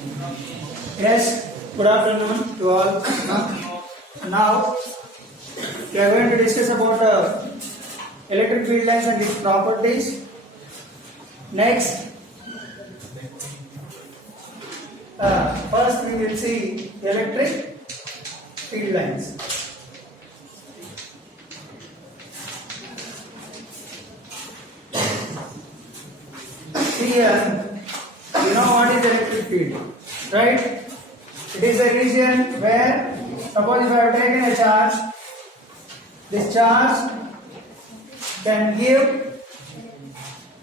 Yes, good afternoon to all. Now we are going to discuss about electric field lines and its properties. Next, first we will see electric field lines. See here, you know what is electric field, right? It is a region where, suppose if I have taken a charge, this charge can give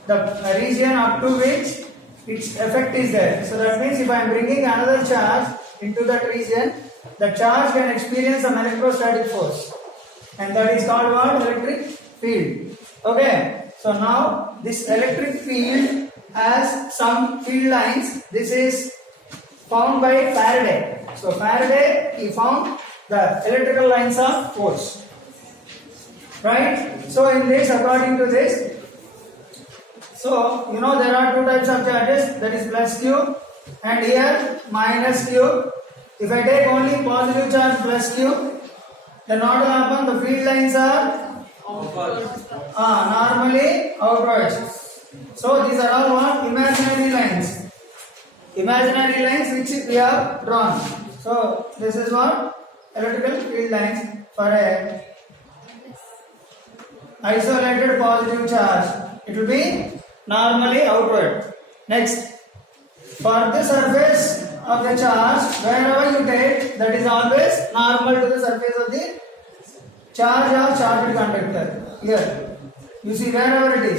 the region up to which its effect is there. So that means if I am bringing another charge into that region, the charge can experience some electrostatic force, and that is called what? Electric field. Okay. So now this electric field has some field lines. This is found by Faraday. So Faraday, he found the electrical lines of force. Right? So in this, according to this, so you know there are two types of charges, that is plus Q and here minus Q. If I take only positive charge plus Q, then what will happen? The field lines are normally outwards. So these are all what? Imaginary lines. Imaginary lines which we have drawn. So this is what? Electrical field lines for a isolated positive charge. It will be normally outward. Next, for the surface of the charge, wherever you take, that is always normal to the surface of the charge or charged conductor. Here, you see wherever it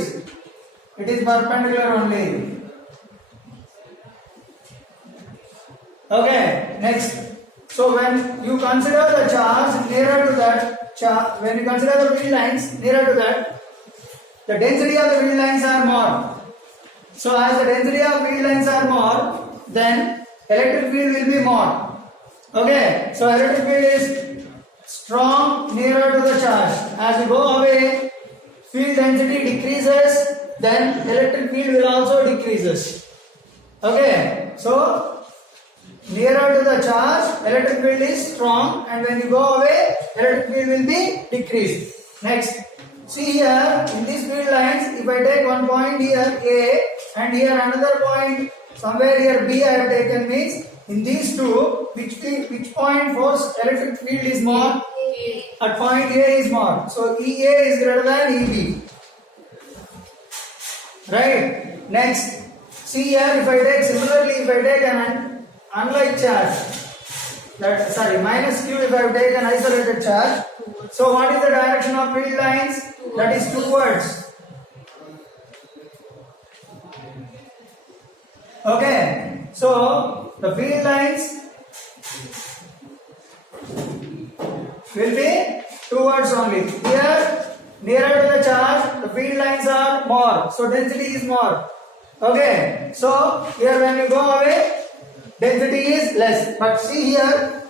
is perpendicular only. Okay, next. So when you consider the charge nearer to that charge, when you consider the field lines nearer to that, the density of the field lines are more. So as the density of field lines are more, then electric field will be more. Okay, so electric field is strong nearer to the charge. As you go away, field density decreases, then electric field will also decreases. Okay, so nearer to the charge, electric field is strong, and when you go away, electric field will be decreased. Next, see here in these field lines, if I take one point here A and here another point somewhere here B I have taken, means in these two, which point force electric field is more? At point A is more. So EA is greater than EB. Right? Next, see here if I take an unlike charge, minus Q if I have taken isolated charge. So what is the direction of field lines? That is towards. Okay, so the field lines will be towards only. Here, nearer to the charge, the field lines are more, so density is more. Okay, so here when you go away, density is less. But see here,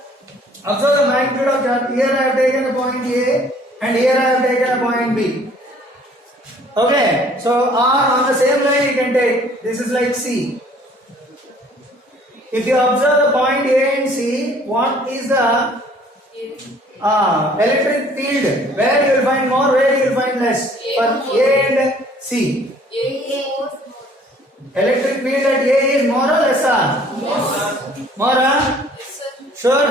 observe the magnitude of charge. Here I have taken a point A and here I have taken a point B. Okay, so on the same line you can take. This is like C. If you observe the point A and C, what is the electric field? Where you will find more, where you will find less? For A and C. Electric field at A is more or lesser? More? Sure?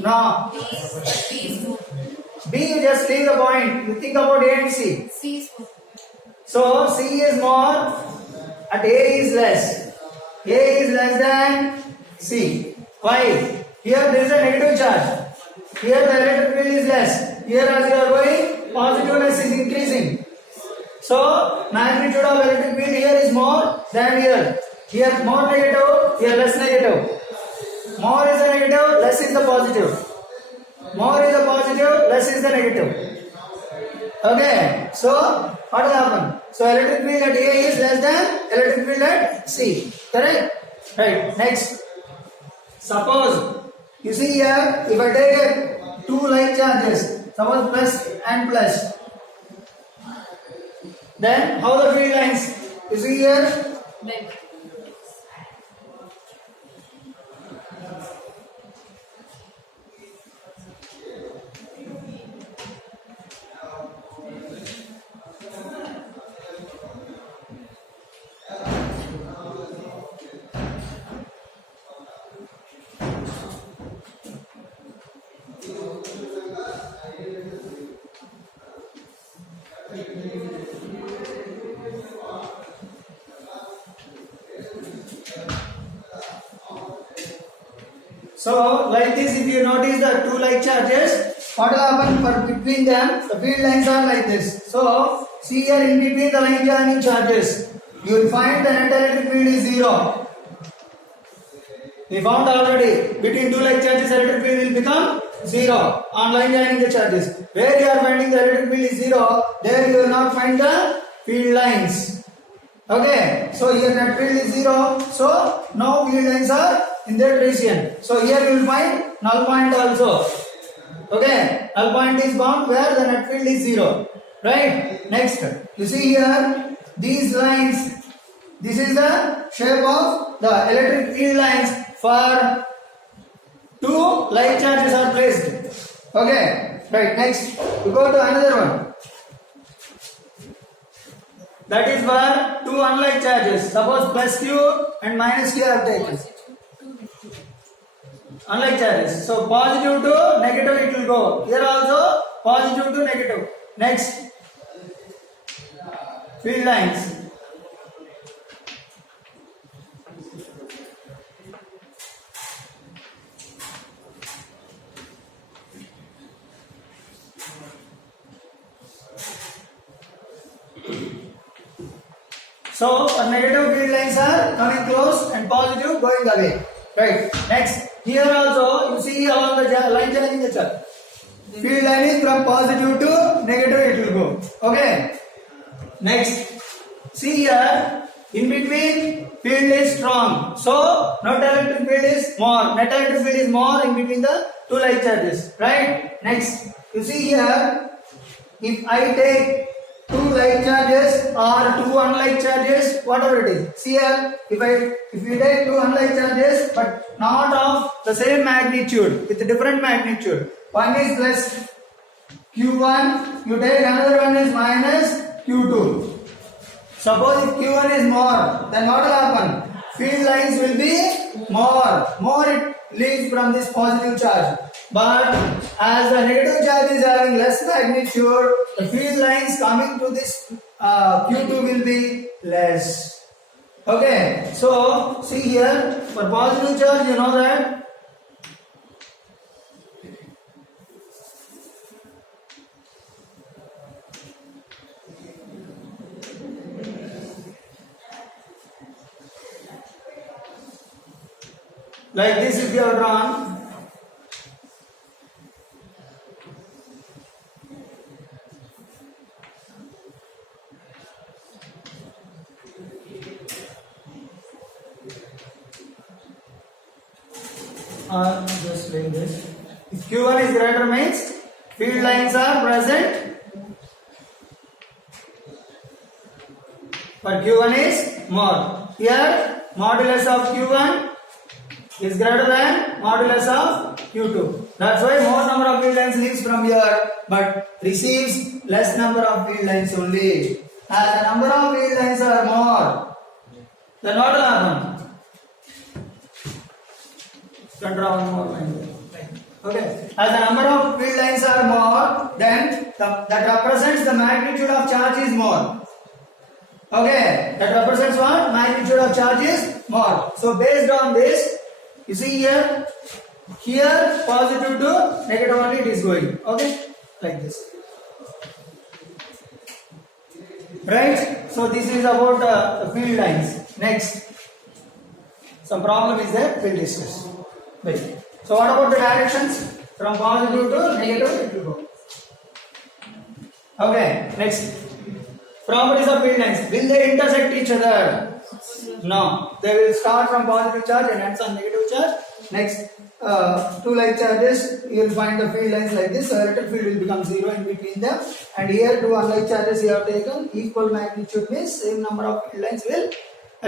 No. B, you just leave the point. You think about A and C. So C is more, at A is less. A is less than C. Why? Here there is a negative charge. Here the electric field is less. Here as you are going, positiveness is increasing. So magnitude of electric field here is more than here. Here more negative, here less negative. More is the negative, less is the positive. More is the positive, less is the negative. Okay, so what will happen? So electric field at A is less than electric field at C. Correct? Right. Next, suppose you see here, if I take two like charges, suppose plus and plus, then how the field lines? You see here, So like this, if you notice the two like charges, what will happen for between them? The field lines are like this. So see here in between the line joining charges, you will find the net electric field is 0. We found already between two like charges electric field will become 0 on line joining the charges. Where you are finding the electric field is 0, there you will not find the field lines. Okay, so here net field is 0, so no field lines are in that region. So here you will find null point also. Okay, null point is found where the net field is 0. Right? Next, you see here these lines. This is the shape of the electric field lines for two like charges are placed. Okay, right. Next, we go to another one. That is for two unlike charges. Suppose plus Q and minus Q are taken. Unlike charges. So positive to negative it will go. Here also positive to negative. Next, field lines. So negative field lines are coming close and positive going away. Right. Next, here also you see along the line joining the chart. Field line is from positive to negative it will go. Okay. Next, see here in between field is strong. So net electric field is more. Net electric field is more in between the two like charges. Right. Next, you see here if I take two like charges or two unlike charges, whatever it is. See here, if you take two unlike charges but not of the same magnitude, with different magnitude. One is plus Q1, you take another one is minus Q2. Suppose if Q1 is more, then what will happen? Field lines will be more. More it leaves from this positive charge. But as the negative charge is having less magnitude, the field lines coming to this Q2 will be less. Okay, so see here, for positive charge you know that like this if you have drawn, just like this. If Q1 is greater means field lines are present, but Q1 is more. Here modulus of Q1 is greater than modulus of Q2. That's why more number of field lines leaves from here but receives less number of field lines only. As the number of field lines are more, then what will happen? Can draw one more line. Okay. As the number of field lines are more, then that represents the magnitude of charge is more. Okay. That represents what? Magnitude of charge is more. So based on this, you see here positive to negative only it is going. Okay. Like this. Right. So this is about the field lines. Next. Some problem is there. We'll discuss. Wait. So what about the directions? From positive to negative it will go. Okay, next. Properties of field lines. Will they intersect each other? No. They will start from positive charge and ends on negative charge. Next, two like charges, you will find the field lines like this. So electric field will become 0 in between them. And here two unlike charges you have taken. Equal magnitude means same number of field lines will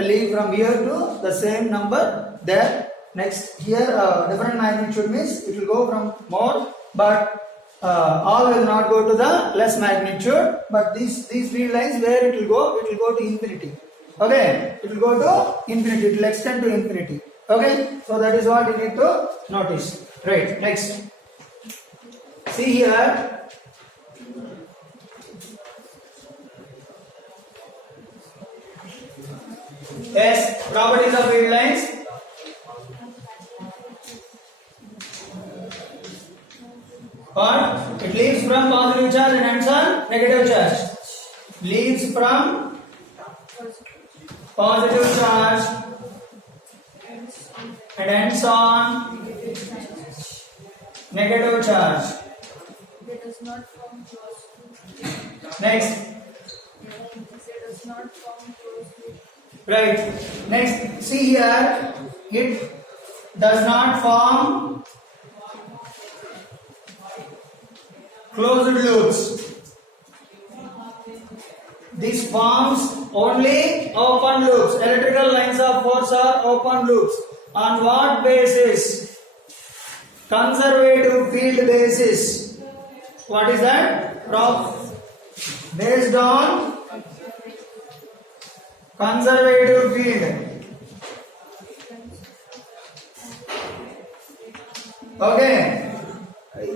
leave from here to the same number there. Next, here different magnitude means it will go from more, but all will not go to the less magnitude. But these field lines where it will go to infinity. Okay, it will go to infinity. It will extend to infinity. Okay, so that is what you need to notice. Right. Next, see here. Yes, properties of field lines. What? It leaves from positive charge and ends on negative charge. Leaves from positive charge and ends on negative charge. They does not form close loop. Next. They does not form close loop. Right. Next, see here, it does not form closed loops. This forms only open loops. Electrical lines of force are open loops. On what basis? Conservative field basis. What is that? Based on conservative field. Okay.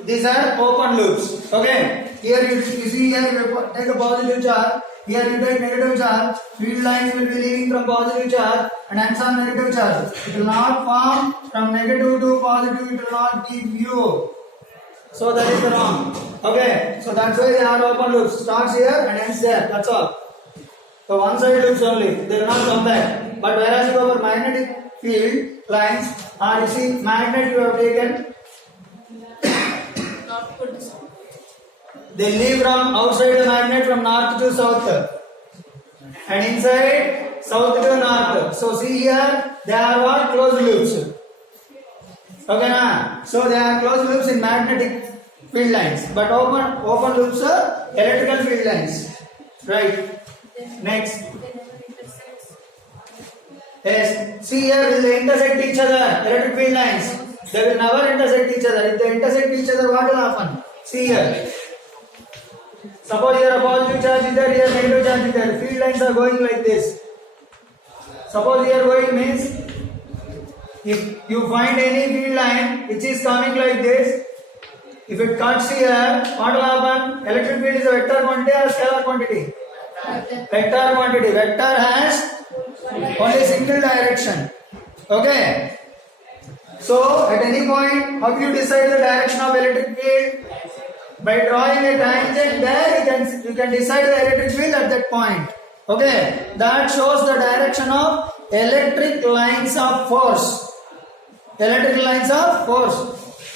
These are open loops. Okay. Here you see here you take a positive charge. Here you take negative charge. Field lines will be leaving from positive charge and ends on negative charge. It will not form from negative to positive. It will not give you. So that is wrong. Okay. So that's why they are open loops. Starts here and ends there. That's all. So one side loops only. They will not come back. But whereas you go for magnetic field lines, or you see magnet you have taken, they leave from outside the magnet from north to south and inside south to north. So see here they are what? Closed loops. Okay na? So they are closed loops in magnetic field lines, but open loops are electrical field lines. Right. Next. Yes. See here will they intersect each other? Electric field lines. They will never intersect each other. If they intersect each other, what will happen? See here. Suppose here a positive charge is there, here negative charge is there. Field lines are going like this. Suppose here going means if you find any field line which is coming like this, if it cuts here, what will happen? Electric field is a vector quantity or scalar quantity? Vector quantity. Vector has only single direction. Okay. So at any point, how you decide the direction of electric field? By drawing a tangent there, you can decide the electric field at that point. Okay, that shows the direction of electric lines of force. Electric lines of force.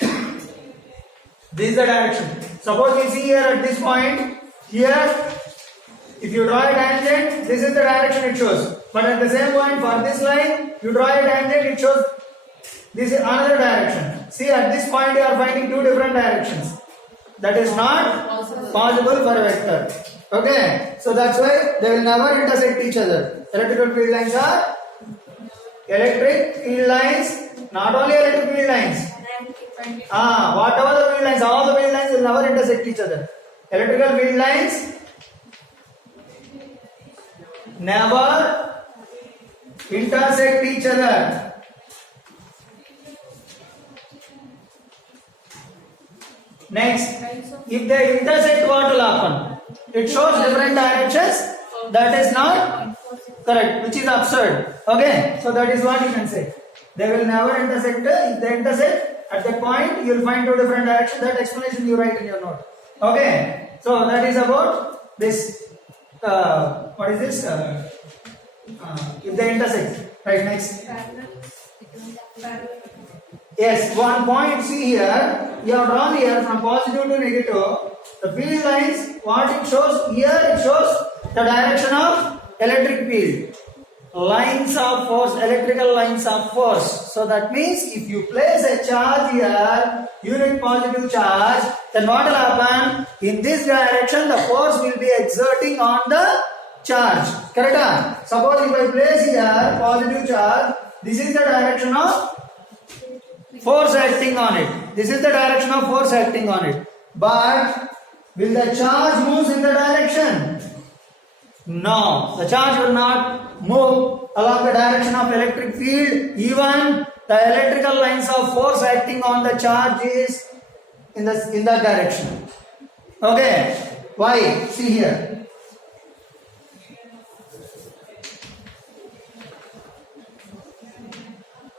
This is the direction. Suppose you see here at this point, here, if you draw a tangent, this is the direction it shows. But at the same point, for this line, you draw a tangent, it shows this is another direction. See, at this point, you are finding two different directions. That is not possible for a vector. Okay, so that's why they will never intersect each other. Electrical field lines are electric field lines, not only electric field lines. Whatever the field lines, all the field lines will never intersect each other. Electrical field lines never intersect each other. Next, if they intersect, what will happen? It shows different directions. That is not correct, which is absurd. Okay, so that is what you can say. They will never intersect. If they intersect, at that point you will find two different directions. That explanation you write in your note. Okay, so that is about this. What is this? If they intersect. Right, next. Yes, one point, see here, you have drawn here from positive to negative. The field lines, what it shows here, it shows the direction of electric field. Lines of force, electrical lines of force. So that means if you place a charge here, unit positive charge, then what will happen? In this direction, the force will be exerting on the charge. Correct? Suppose if I place here positive charge, this is the direction of force acting on it. This is the direction of force acting on it. But will the charge move in the direction? No. The charge will not move along the direction of electric field. Even the electrical lines of force acting on the charge is in that direction. Okay. Why? See here.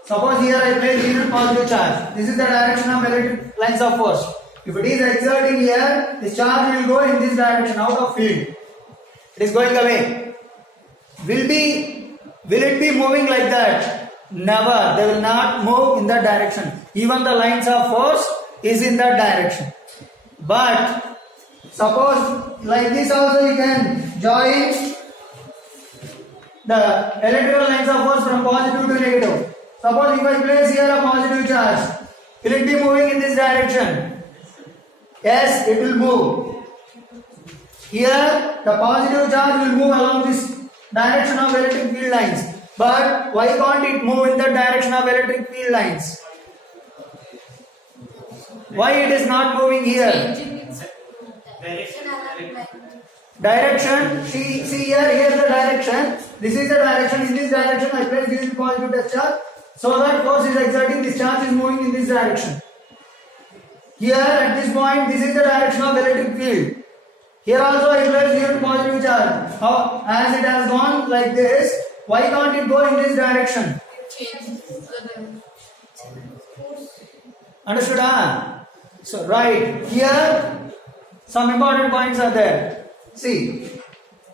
Suppose here I place unit positive charge. This is the direction of electric lines of force. If it is exerting here, this charge will go in this direction, out of field. It is going away. Will it be moving like that? Never. They will not move in that direction. Even the lines of force is in that direction. But suppose like this also you can join the electrical lines of force from positive to negative. Suppose if I place here a positive charge, will it be moving in this direction? Yes, it will move. Here the positive charge will move along this direction of electric field lines. But why can't it move in the direction of electric field lines? Why it is not moving here? Changing its direction along line. Direction, see here is the direction. This is the direction. In this direction, I place this positive test charge. So that force is exerting, this charge is moving in this direction. Here at this point, this is the direction of electric field. Here also I place here positive charge. How, as it has gone like this, why can't it go in this direction? Change the Understood? So right here, some important points are there. See,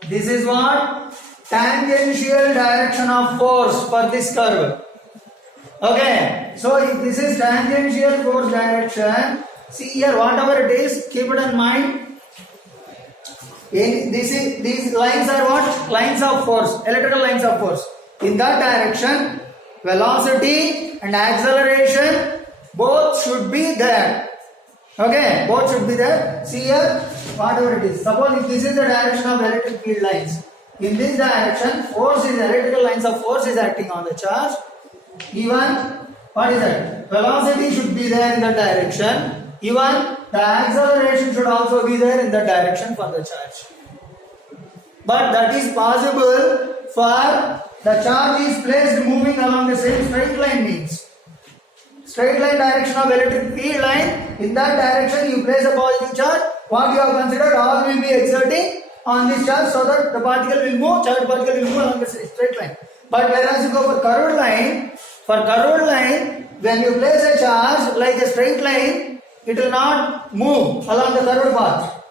this is what? Tangential direction of force for this curve. Okay, so if this is tangential force direction, see here whatever it is, keep it in mind. These lines are what? Lines of force, electrical lines of force. In that direction, velocity and acceleration both should be there. Okay, both should be there. See here, whatever it is. Suppose if this is the direction of electric field lines, in this direction, force is electrical lines of force is acting on the charge. Even what is that? Velocity should be there in that direction. Even the acceleration should also be there in that direction for the charge. But that is possible for the charge is placed moving along the same straight line means. Straight line direction of electric field line, in that direction you place a positive charge. What you have considered, all will be exerting on this charge so that the particle will move, charged particle will move along the straight line. But whereas you go for curved line, when you place a charge like a straight line, it will not move along the curved path.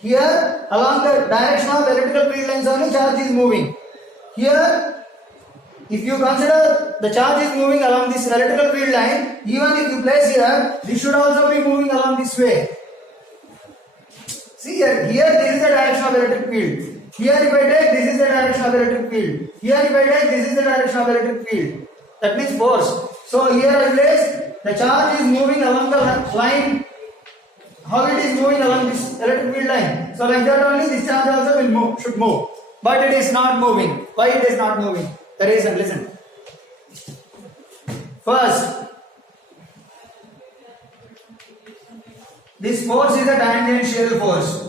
Here, along the direction of electrical field lines only charge is moving. Here, if you consider the charge is moving along this electrical field line, even if you place here, this should also be moving along this way. See here this is the direction of electric field. Here if I take, this is the direction of electric field. Here if I take, this is the direction of electric field. That means force. So here I place, the charge is moving along the line. How it is moving along this electric field line. So like that only this charge also will move, should move. But it is not moving. Why it is not moving? The reason, listen. First, this force is a tangential force.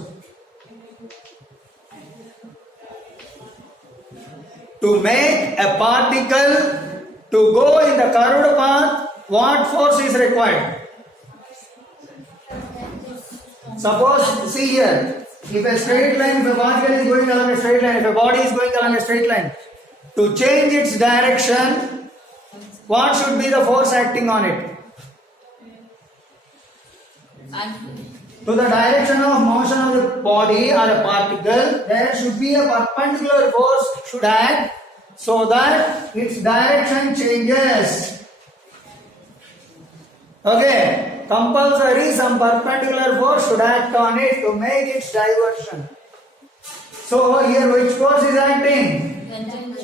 To make a particle to go in the curved path, what force is required? Suppose, see here, if a straight line, if a particle is going along a straight line, if a body is going along a straight line, to change its direction, what should be the force acting on it? To the direction of motion of the body or a particle, there should be a perpendicular force should act so that its direction changes. Okay, compulsory some perpendicular force should act on it to make its diversion. So here which force is acting?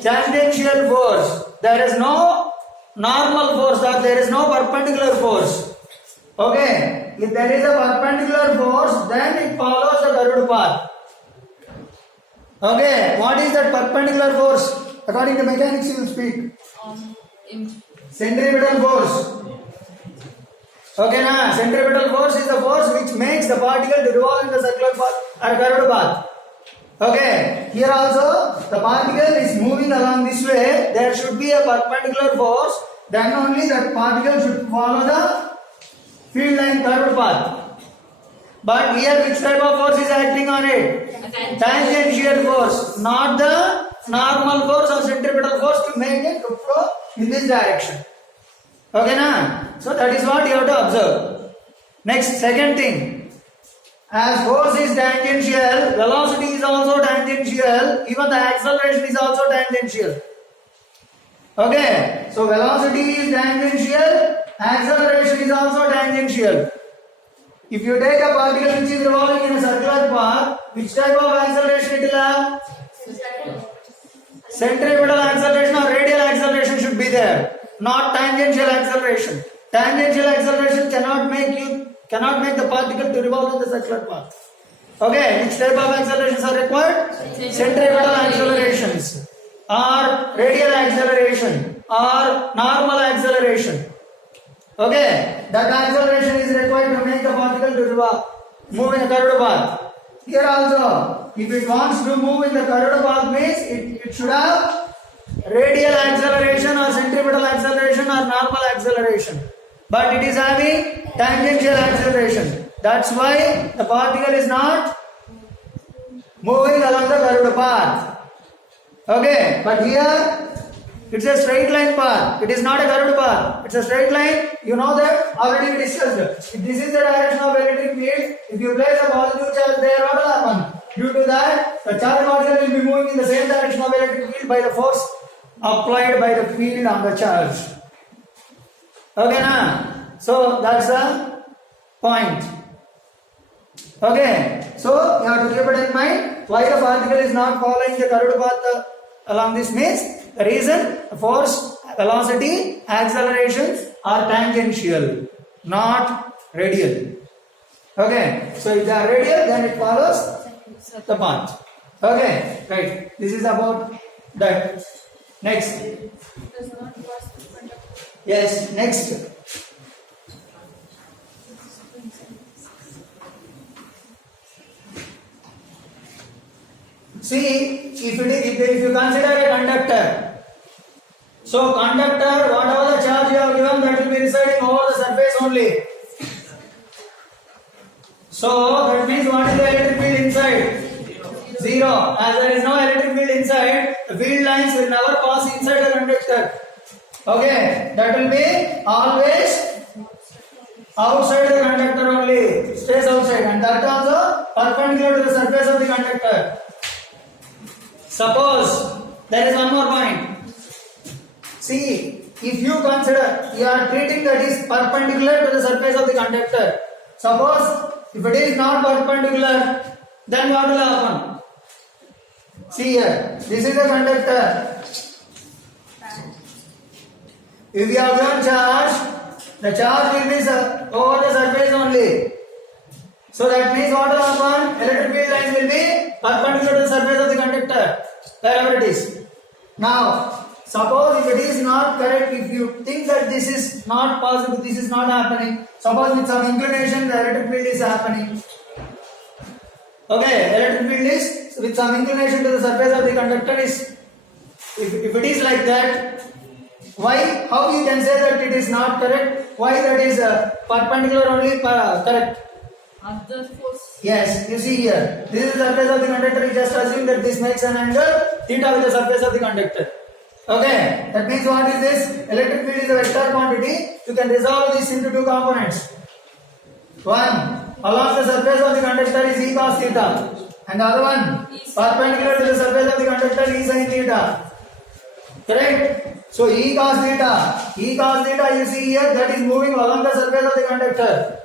Tangential force. There is no normal force or there is no perpendicular force. Okay, if there is a perpendicular force, then it follows the curved path. Okay, what is that perpendicular force? According to mechanics, you will speak. Centripetal force. Okay, now centripetal force is the force which makes the particle to revolve in the circular path or curved path. Okay, here also the particle is moving along this way. There should be a perpendicular force. Then only that particle should follow the field line curved path. But here which type of force is acting on it? Tangential force, not the normal force or centripetal force to make it to flow in this direction. Okay, na? So that is what you have to observe. Next, second thing. As force is tangential, velocity is also tangential, even the acceleration is also tangential. Okay, so velocity is tangential, acceleration is also tangential. If you take a particle which is revolving in a circular path, which type of acceleration it will have? Centripetal acceleration or radial acceleration should be there, not tangential acceleration. Tangential acceleration cannot make the particle to revolve in the circular path. Okay, which type of accelerations are required? Centripetal accelerations or radial acceleration or normal acceleration. Okay, that acceleration is required to make the particle to revolve, move in a curved path. Here also, if it wants to move in the curved path means it should have radial acceleration or centripetal acceleration or normal acceleration. But it is having tangential acceleration. That's why the particle is not moving along the curved path. Okay, but here it's a straight line path. It is not a curved path. It's a straight line. You know that already we discussed. If this is the direction of electric field, if you place a positive charge there, what will happen? Due to that, the charge particle will be moving in the same direction of electric field by the force applied by the field on the charge. Okay, na? So that's the point. Okay, so you have to keep it in mind why the particle is not following the curved path along this means the reason force, velocity, accelerations are tangential, not radial. Okay, so if they are radial, then it follows the path. Okay, right. This is about that. Next. Does not pass the conductor. Yes, next. See, if you consider a conductor, so conductor, whatever the charge you have given, that will be residing over the surface only. So that means what is the electric field inside? Zero. As there is no electric field inside, the field lines will never pass inside the conductor. Okay, that will be always outside the conductor only, stays outside, and that also perpendicular to the surface of the conductor. Suppose there is one more point. See, if you consider you are treating that is perpendicular to the surface of the conductor. Suppose if it is not perpendicular, then what will happen? See here, this is the conductor. If you have given charge, the charge will be over the surface only. So that means what will happen? Electric field lines will be perpendicular to the surface of the conductor, wherever it is. Now, suppose if it is not correct, if you think that this is not possible, this is not happening, suppose with some inclination the electric field is happening. Okay, electric field is with some inclination to the surface of the conductor is, if it is like that, why? How you can say that it is not correct? Why that is perpendicular only correct? Other force. Yes, you see here, this is the surface of the conductor. You just assume that this makes an angle theta with the surface of the conductor. Okay, that means what is this? Electric field is a vector quantity. You can resolve this into two components. One, along the surface of the conductor is E cos theta, and the other one, perpendicular to the surface of the conductor is sin theta. Correct? So E cos theta you see here, that is moving along the surface of the conductor.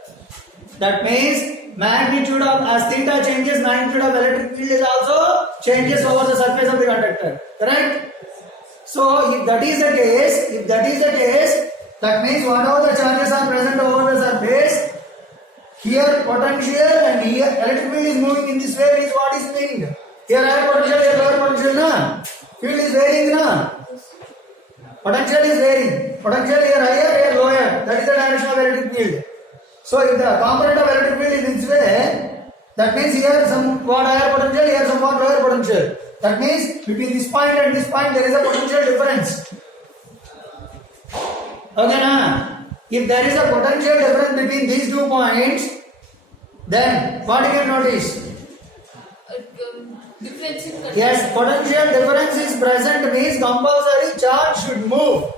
That means magnitude of, as theta changes, magnitude of electric field is also changes over the surface of the conductor. Correct? So if that is the case, that means whatever the charges are present over the surface, here potential and here electric field is moving in this way is what is meaning. Here higher potential, here lower potential, na? Field is varying, na? Potential is varying. Potential here higher, here lower. That is the direction of electric field. So if the component of electric field is in this way, that means here somewhat higher potential, here somewhat lower potential. That means between this point and this point there is a potential difference. Okay, na? If there is a potential difference between these 2 points, then what you can notice? Difference in conductor. Yes, potential difference is present means compulsory charge should move.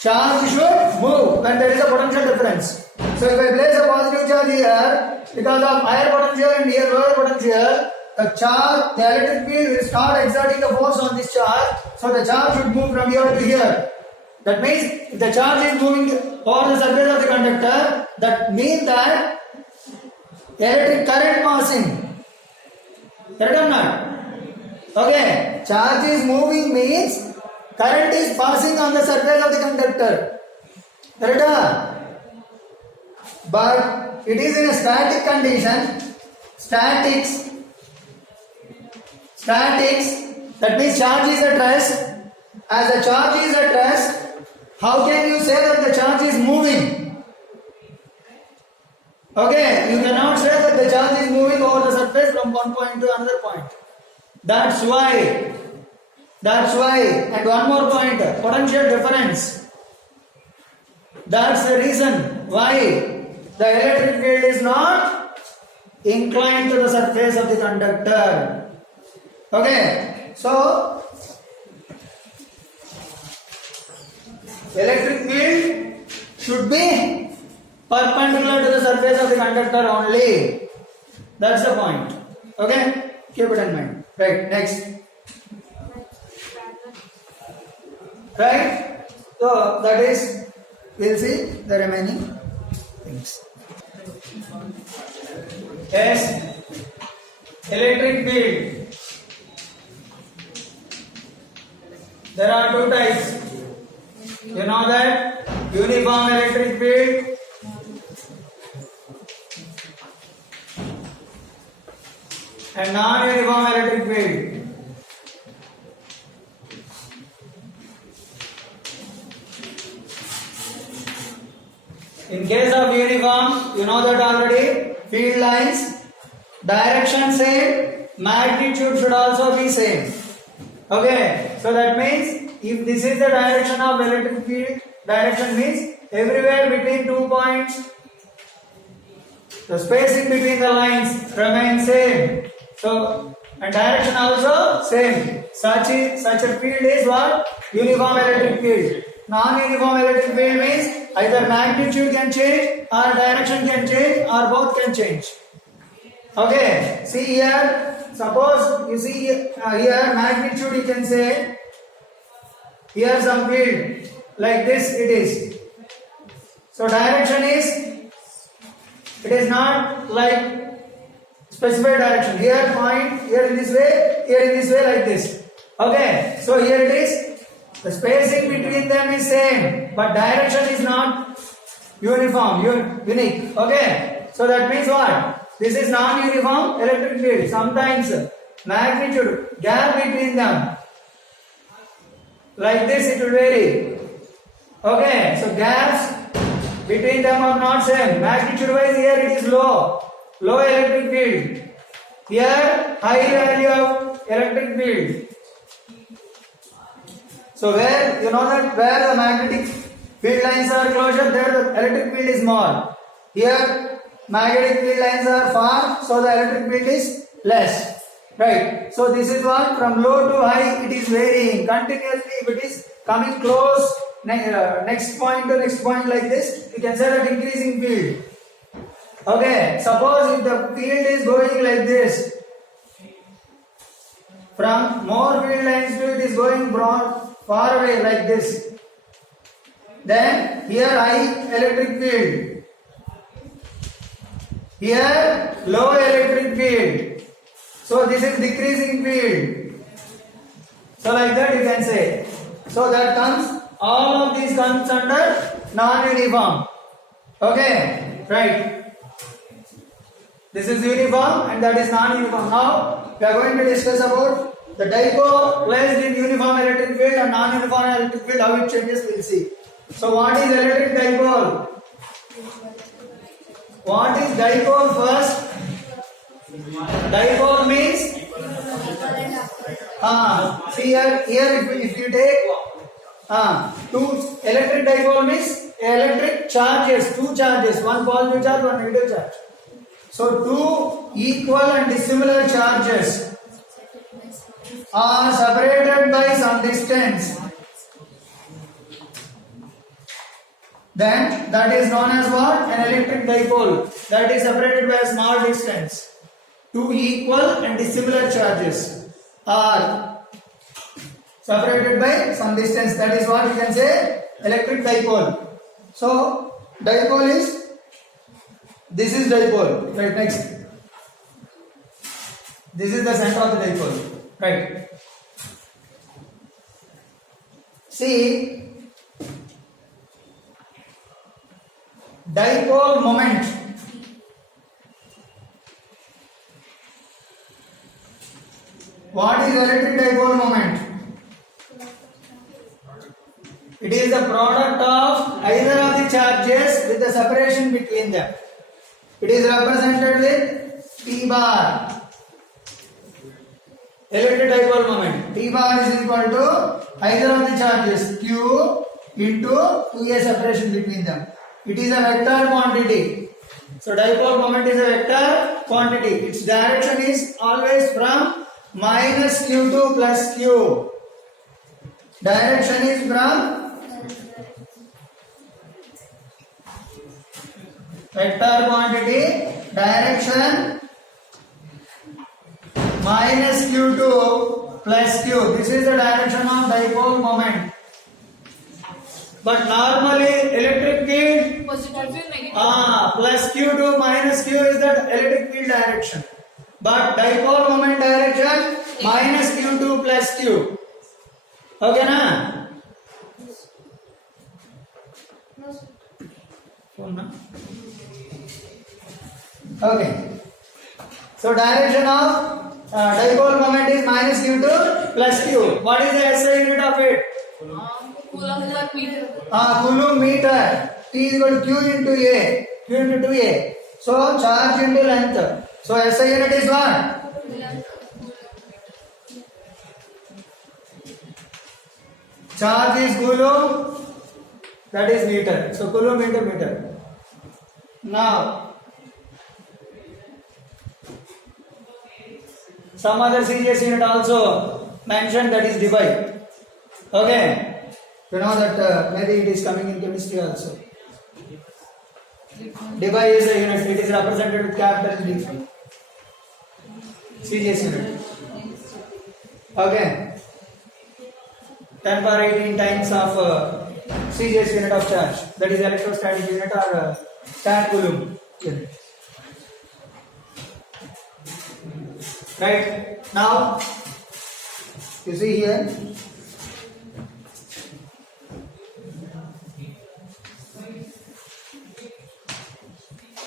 Charge should move when there is a potential difference. So if I place a positive charge here, because of higher potential and here lower potential, the electric field will start exerting the force on this charge. So the charge should move from here to here. That means if the charge is moving over the surface of the conductor, that means that electric current passing. Correct or not? Okay, charge is moving means current is passing on the surface of the conductor. Correct? But it is in a static condition. Statics, that means charge is at rest. As the charge is at rest, how can you say that the charge is moving? Okay, you cannot say that the charge is moving over the surface from one point to another point. That's why. And one more point, potential difference. That's the reason why the electric field is not inclined to the surface of the conductor. Okay, so electric field should be perpendicular to the surface of the conductor only. That's the point. Okay, keep it in mind. Right, next. Right, so that is, we'll see the remaining things. Yes, electric field. There are two types. You know that? Uniform electric field and non-uniform electric field. In case of uniform, you know that already, field lines, direction same, magnitude should also be same. Okay, so that means if this is the direction of electric field, direction means everywhere between 2 points, the spacing between the lines remains same. So, and direction also same. Such a field is what? Uniform electric field. Non-uniform electric field means either magnitude can change or direction can change or both can change. Okay, see here, suppose you see here magnitude you can say, here some field, like this it is. So direction is, it is not like specified direction. Here point, here in this way like this. Okay, so here it is. The spacing between them is same, but direction is not uniform, unique. Okay, so that means what? This is non-uniform electric field. Sometimes magnitude, gap between them, like this it will vary. Okay, so gaps between them are not same. Magnitude wise here it is low electric field. Here high value of electric field. So where you know that where the magnetic field lines are closer, there the electric field is more. Here magnetic field lines are far, so the electric field is less. Right. So this is what, from low to high it is varying continuously. If it is coming close, next point to next point like this, you can say that increasing field. Okay. Suppose if the field is going like this, from more field lines to it is going far away like this, then here high electric field, here low electric field. So this is decreasing field. So like that you can say. So that comes, all of these comes under non-uniform. Okay, right. This is uniform and that is non-uniform. Now we are going to discuss about the dipole placed in uniform electric field and non-uniform electric field, how it changes, we will see. So what is electric dipole? What is dipole first? Dipole means, see here if you take two, electric dipole means electric charges, two charges, one positive charge, one negative charge. So two equal and dissimilar charges are separated by some distance. then that is known as what? An electric dipole. That is separated by a small distance. Two equal and dissimilar charges are separated by some distance. That is what we can say electric dipole. So dipole is, this is dipole. Right, next. This is the center of the dipole. Right. See, dipole moment. What is electric dipole moment? It is the product of either of the charges with the separation between them. It is represented with T bar. Electric dipole moment. T bar is equal to either of the charges Q into 2a separation between them. It is a vector quantity. So dipole moment is a vector quantity. Its direction is always from minus q to plus q. Direction is from vector quantity, direction minus q to plus q. This is the direction of dipole moment. But normally electric field Positive and negative. plus q to minus q is the electric field direction. But dipole moment direction minus q to plus q. Okay na? No, sir. Okay. So direction of dipole moment is minus q to plus q. What is the SI unit of it? Coulomb per meter. Coulomb meter. T is equal to q into a. Q into 2a. So charge into length. So SI unit is what? Charge is coulomb. That is meter. So coulomb into meter. Now some other CGS unit also mentioned, that is debye. Okay. You know that maybe it is coming in chemistry also. Debye is a unit. It is represented with capital D. CGS unit. Okay. 10 power 18 times of CGS unit of charge. That is electrostatic unit or stat coulomb unit. Right. Now, you see here.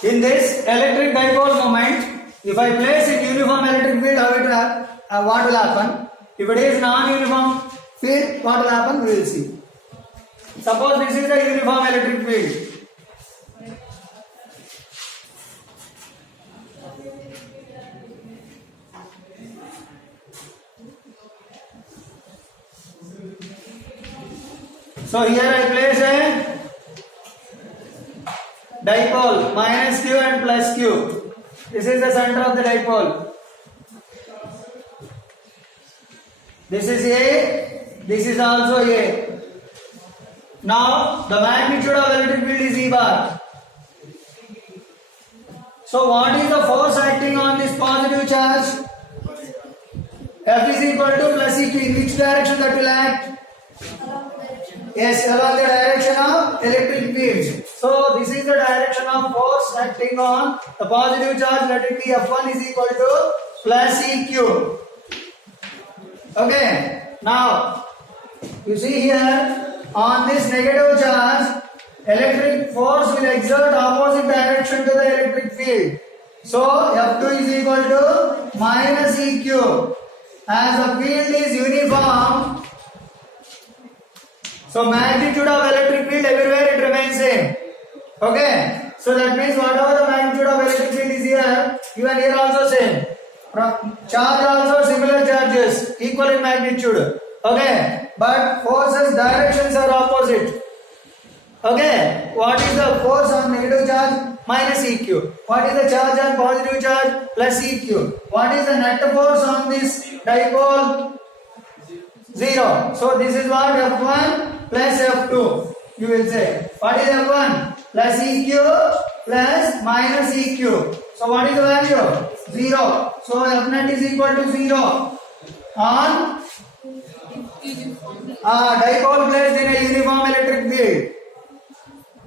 In this electric dipole moment, if I place in uniform electric field, what will happen? If it is non-uniform field, what will happen? We will see. Suppose this is the uniform electric field. So here I place a dipole minus q and plus q. This is the center of the dipole. This is A, this is also A. Now the magnitude of electric field is E bar. So what is the force acting on this positive charge? F is equal to plus EQ. In which direction that will act? Yes, along the direction of electric field. So this is the direction of force acting on the positive charge. Let it be F1 is equal to plus EQ. Okay. Now you see here on this negative charge, electric force will exert opposite direction to the electric field. So F2 is equal to minus EQ. As the field is uniform, so magnitude of electric field everywhere it remains same. Okay. So that means whatever the magnitude of electric field is here, even here also same. Charge also similar charges, equal in magnitude. Okay. But forces directions are opposite. Okay. What is the force on negative charge? Minus EQ. What is the charge on positive charge? Plus EQ. What is the net force on this dipole? 0. So this is what F1 plus F2. you will say. What is F1? Plus EQ plus minus EQ. So what is the value? 0. So F net is equal to 0 on dipole placed in a uniform electric field.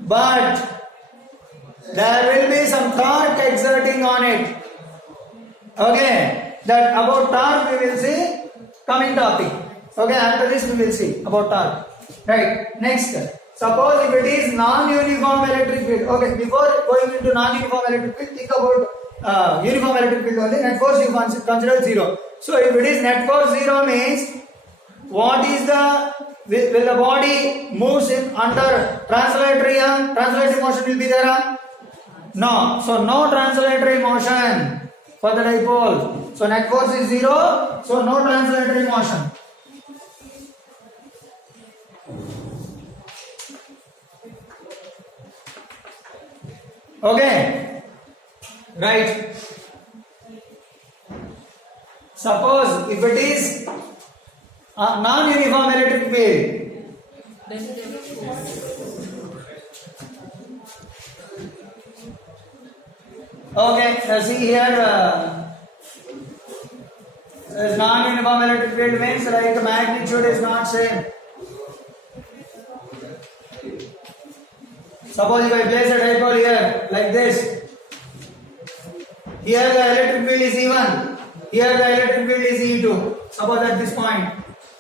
But there will be some torque exerting on it. Okay, that about torque we will see coming topic. Okay, after this we will see about torque. Right, next. Suppose if it is non-uniform electric field. Okay, before going into non-uniform electric field, think about uniform electric field only. Net force you consider 0. So if it is net force 0 means what is the will the body moves in under translatory motion will be there? No. So no translatory motion for the dipole. So net force is 0. So no translatory motion. Okay. Right. Suppose if it is a non-uniform electric field. Then there will be force. Okay, see here, non-uniform electric field means like the magnitude is not same. Suppose if I place a dipole here like this, here the electric field is E1, here the electric field is E2. Suppose at this point,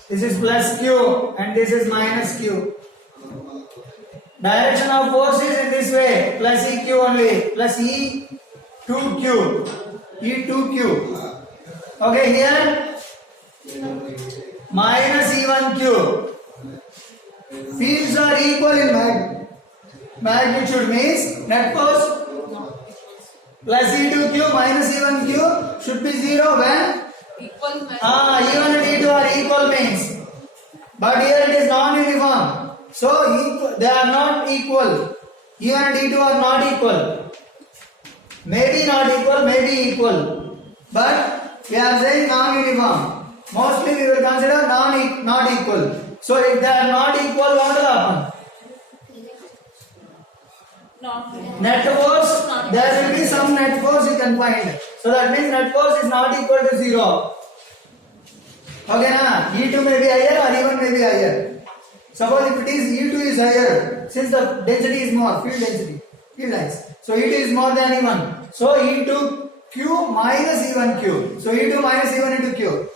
this is plus Q and this is minus Q. Direction of force is in this way, plus EQ only, plus E2Q, E2Q. Okay, here minus E1Q. Fields are equal in magnitude means net force plus E2Q minus E1Q should be 0 when Equal magnitude. E1 and E2 are equal means. But here it is non-uniform. So they are not equal. E1 and E2 are not equal. Maybe not equal, maybe equal. But we are saying non-uniform. Mostly we will consider not equal. So if they are not equal, what will happen? Net force, there will be some net force you can find. So that means net force is not equal to 0. Okay, na? E2 may be higher or E1 may be higher. Suppose if it is E2 is higher, since the density is more, field density, field lines. So E2 is more than E1. So E2Q minus E1Q. So E2 minus E1 into Q.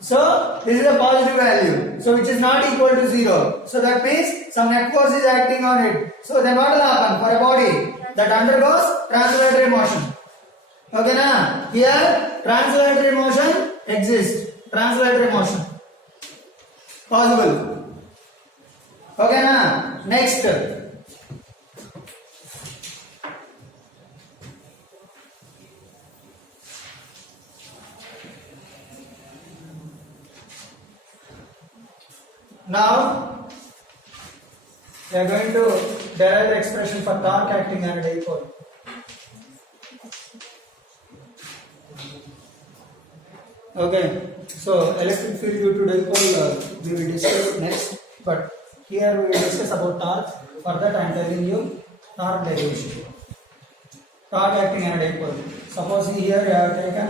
So this is a positive value. So which is not equal to 0. So that means some net force is acting on it. So then what will happen for a body that undergoes translatory motion? Okay, na? Here translatory motion exists. Translatory motion possible. Okay, na? Next. Now we are going to derive the expression for torque acting on a dipole. Okay, so electric field due to dipole we will discuss next, but here we will discuss about torque. For that I am telling you torque derivation. Torque acting on a dipole. Suppose here you have taken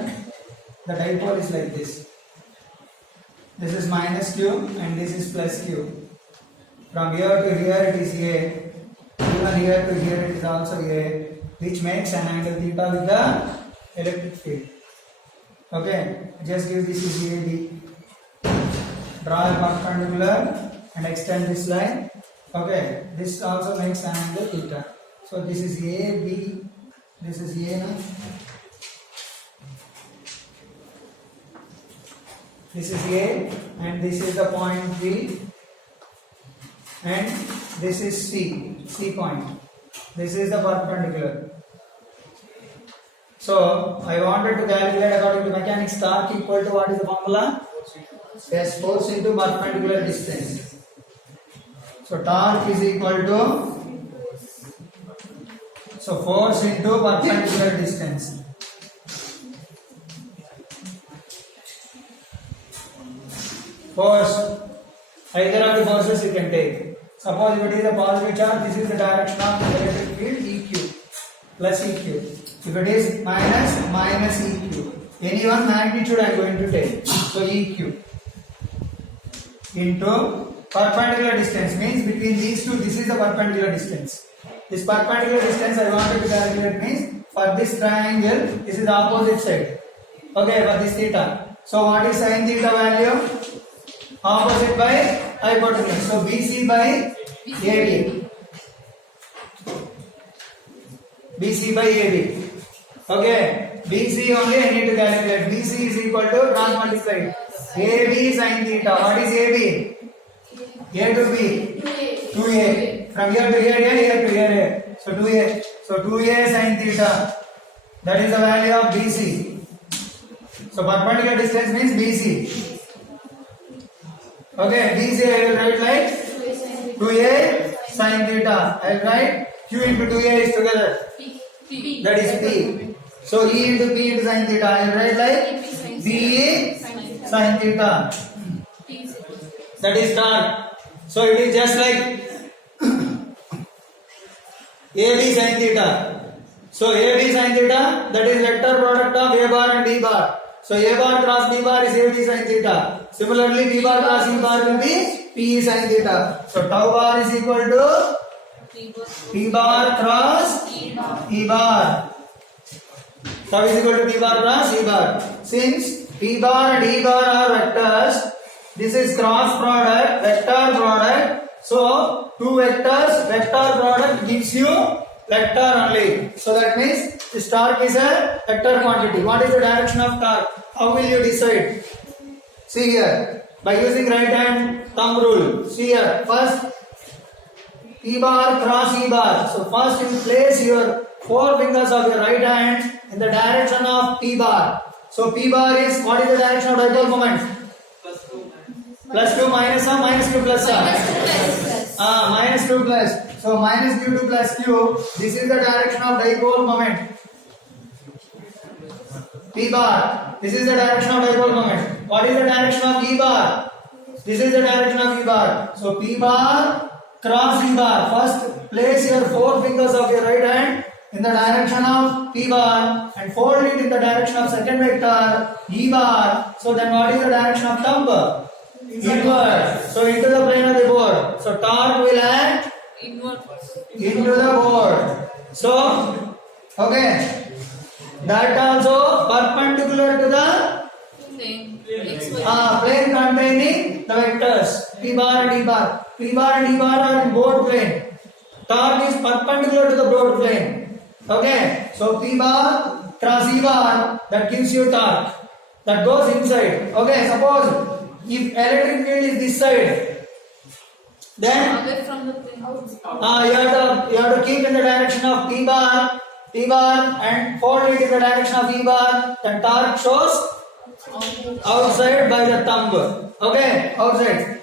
the dipole is like this. This is minus Q and this is plus Q. From here to here it is A. Even here to here it is also A, which makes an angle theta with the electric field. Okay, just give this is AB. Draw a perpendicular and extend this line. Okay, this also makes an angle theta. So this is A, B, this is A now. This is A and this is the point B and this is C point. This is the perpendicular. So I wanted to calculate according to mechanics torque equal to what is the formula? Yes, force into perpendicular distance. So torque is equal to force into perpendicular distance. Force, either of the forces you can take. Suppose if it is a positive charge, this is the direction of the electric field EQ plus EQ. If it is minus EQ, any one magnitude I am going to take. So EQ into perpendicular distance means between these two, this is the perpendicular distance. This perpendicular distance I wanted to calculate means for this triangle, this is the opposite side. Okay, for this theta. So what is sin theta value? Opposite by hypotenuse. So BC by AB. BC by AB. Okay, BC only I need to calculate. BC is equal to cross multiplied. AB sin theta. What is AB? A to B. 2A. From here to here, here to here. So 2A. So 2A sin theta. That is the value of BC. So perpendicular distance means BC. Okay, BC I will write like 2A sin theta. I will write Q into 2A is together. That is P. So E into P into sin theta. I will write like BE sin theta. That is torque. So it is just like AB sin theta. So AB sin theta, that is vector product of A bar and B bar. So A bar cross B bar is AB sin theta. Similarly, B bar cross E bar will be PE sin theta. So tau bar is equal to P bar cross E bar. Tau is equal to P bar cross E bar. Since P bar and E bar are vectors, this is cross product, vector product. So two vectors, vector product gives you vector only. So that means this torque is a vector quantity. What is the direction of torque? How will you decide? See here, by using right hand thumb rule. See here, first P bar cross E bar. So first you place your four fingers of your right hand in the direction of P bar. So P bar is, what is the direction of dipole moment? Plus 2 minus or minus 2 plus minus 2 plus. So minus Q2 plus Q. This is the direction of dipole moment. P bar. This is the direction of dipole moment. What is the direction of E bar? This is the direction of E bar. So P bar cross E bar. First place your four fingers of your right hand in the direction of P bar and fold it in the direction of second vector E bar. So then what is the direction of thumb? Inward. So into the plane of the board. So torque will act into the board. So okay, that also perpendicular to the plane containing the vectors P bar and E bar. P bar and E bar are in board plane. Torque is perpendicular to the board plane. Okay, so P bar cross E bar, that gives you torque. That goes inside. Okay, suppose if electric field is this side, then away from the plane. you have to keep in the direction of P bar and fold it in the direction of E bar. Then torque shows outside by the thumb. Okay, outside.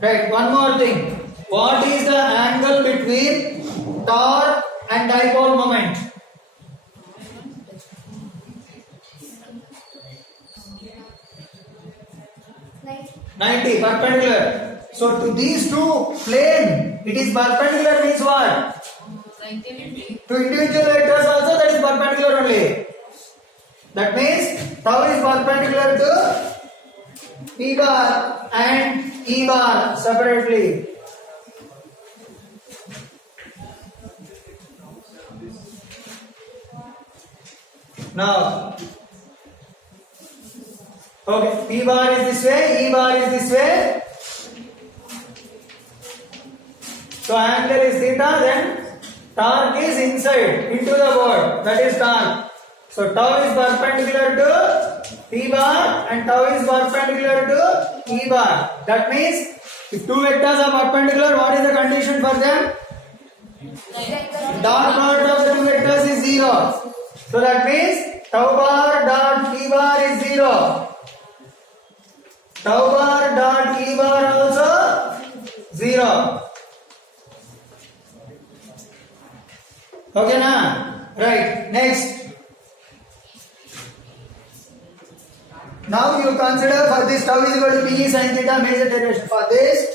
Right, one more thing. What is the angle between torque and dipole moment? 90, perpendicular. So to these two plane, it is perpendicular means what? 90. To individual vectors also that is perpendicular only. That means tau is perpendicular to P bar and E bar separately. Now, okay, P bar is this way, E bar is this way. So angle is theta, then torque is inside into the board. That is torque. So tau is perpendicular to P bar and tau is perpendicular to E bar. That means if two vectors are perpendicular, what is the condition for them? Dot product of the two vectors is 0. So that means tau bar dot P bar is 0. Tau bar dot E bar also 0. Okay na? Right. Next. Now you consider for this tau is equal to P sin theta major derivation. For this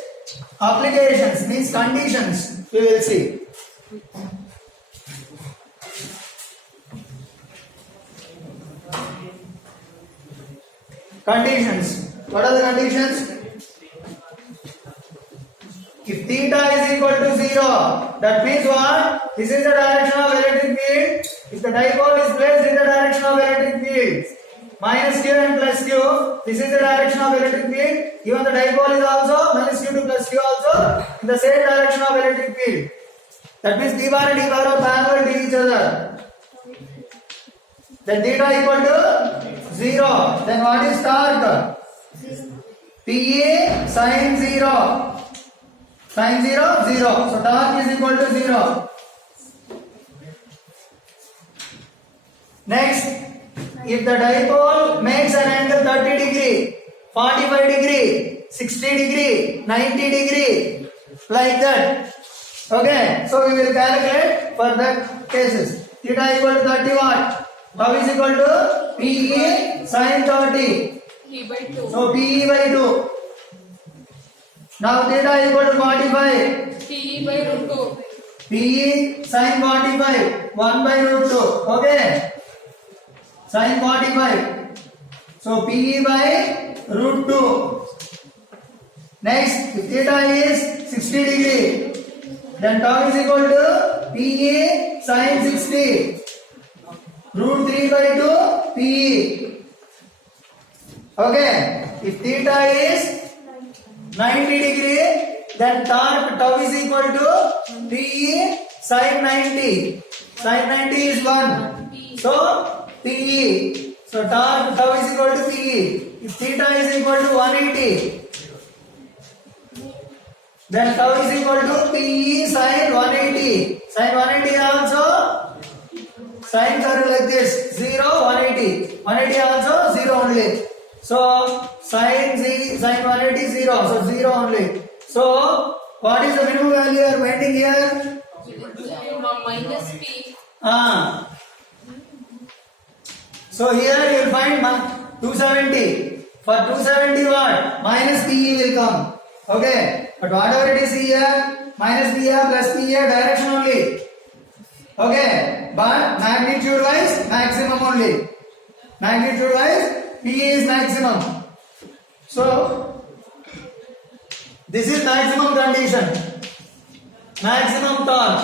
Applications means conditions. We will see. Conditions. What are the conditions? If theta is equal to 0, that means what? This is the direction of electric field. If the dipole is placed in the direction of electric field, minus q and plus q, this is the direction of electric field. Even the dipole is also minus q to plus q also in the same direction of electric field. That means d bar and d bar are parallel to each other. Then theta equal to 0. Then what is torque? PE sin 0. Sin 0, 0. So torque is equal to 0. Next, if the dipole makes an angle 30 degree, 45 degree, 60 degree, 90 degree, like that. Okay, so we will calculate for the cases. Theta equal to 30 watt. Tau is equal to PE sin 30. P by 2. So PE by 2. Now theta equal to 45. P by root 2. PE sin 45. 1 by root 2. Okay. Sin 45. So PE by root 2. Next, if theta is 60 degree, then tau is equal to PE sin 60. Root 3 by 2 PE. Okay. If theta is 90 degree, then torque tau is equal to PE sin 90. Sin 90 is 1. So PE. So torque tau is equal to PE. If theta is equal to 180, then tau is equal to PE sin 180. Sin 180 also signs are like this: 0, 180. 180 also 0 only. So sin 180 0. So 0 only. So what is the minimum value you are finding here? Minus P. So here you will find 270. For 270 watt, minus PE will come. Okay. But whatever it is here, minus PE plus PE direction only. Okay. But magnitude wise, maximum only. Magnitude wise, P is maximum. So this is maximum condition. Maximum torque.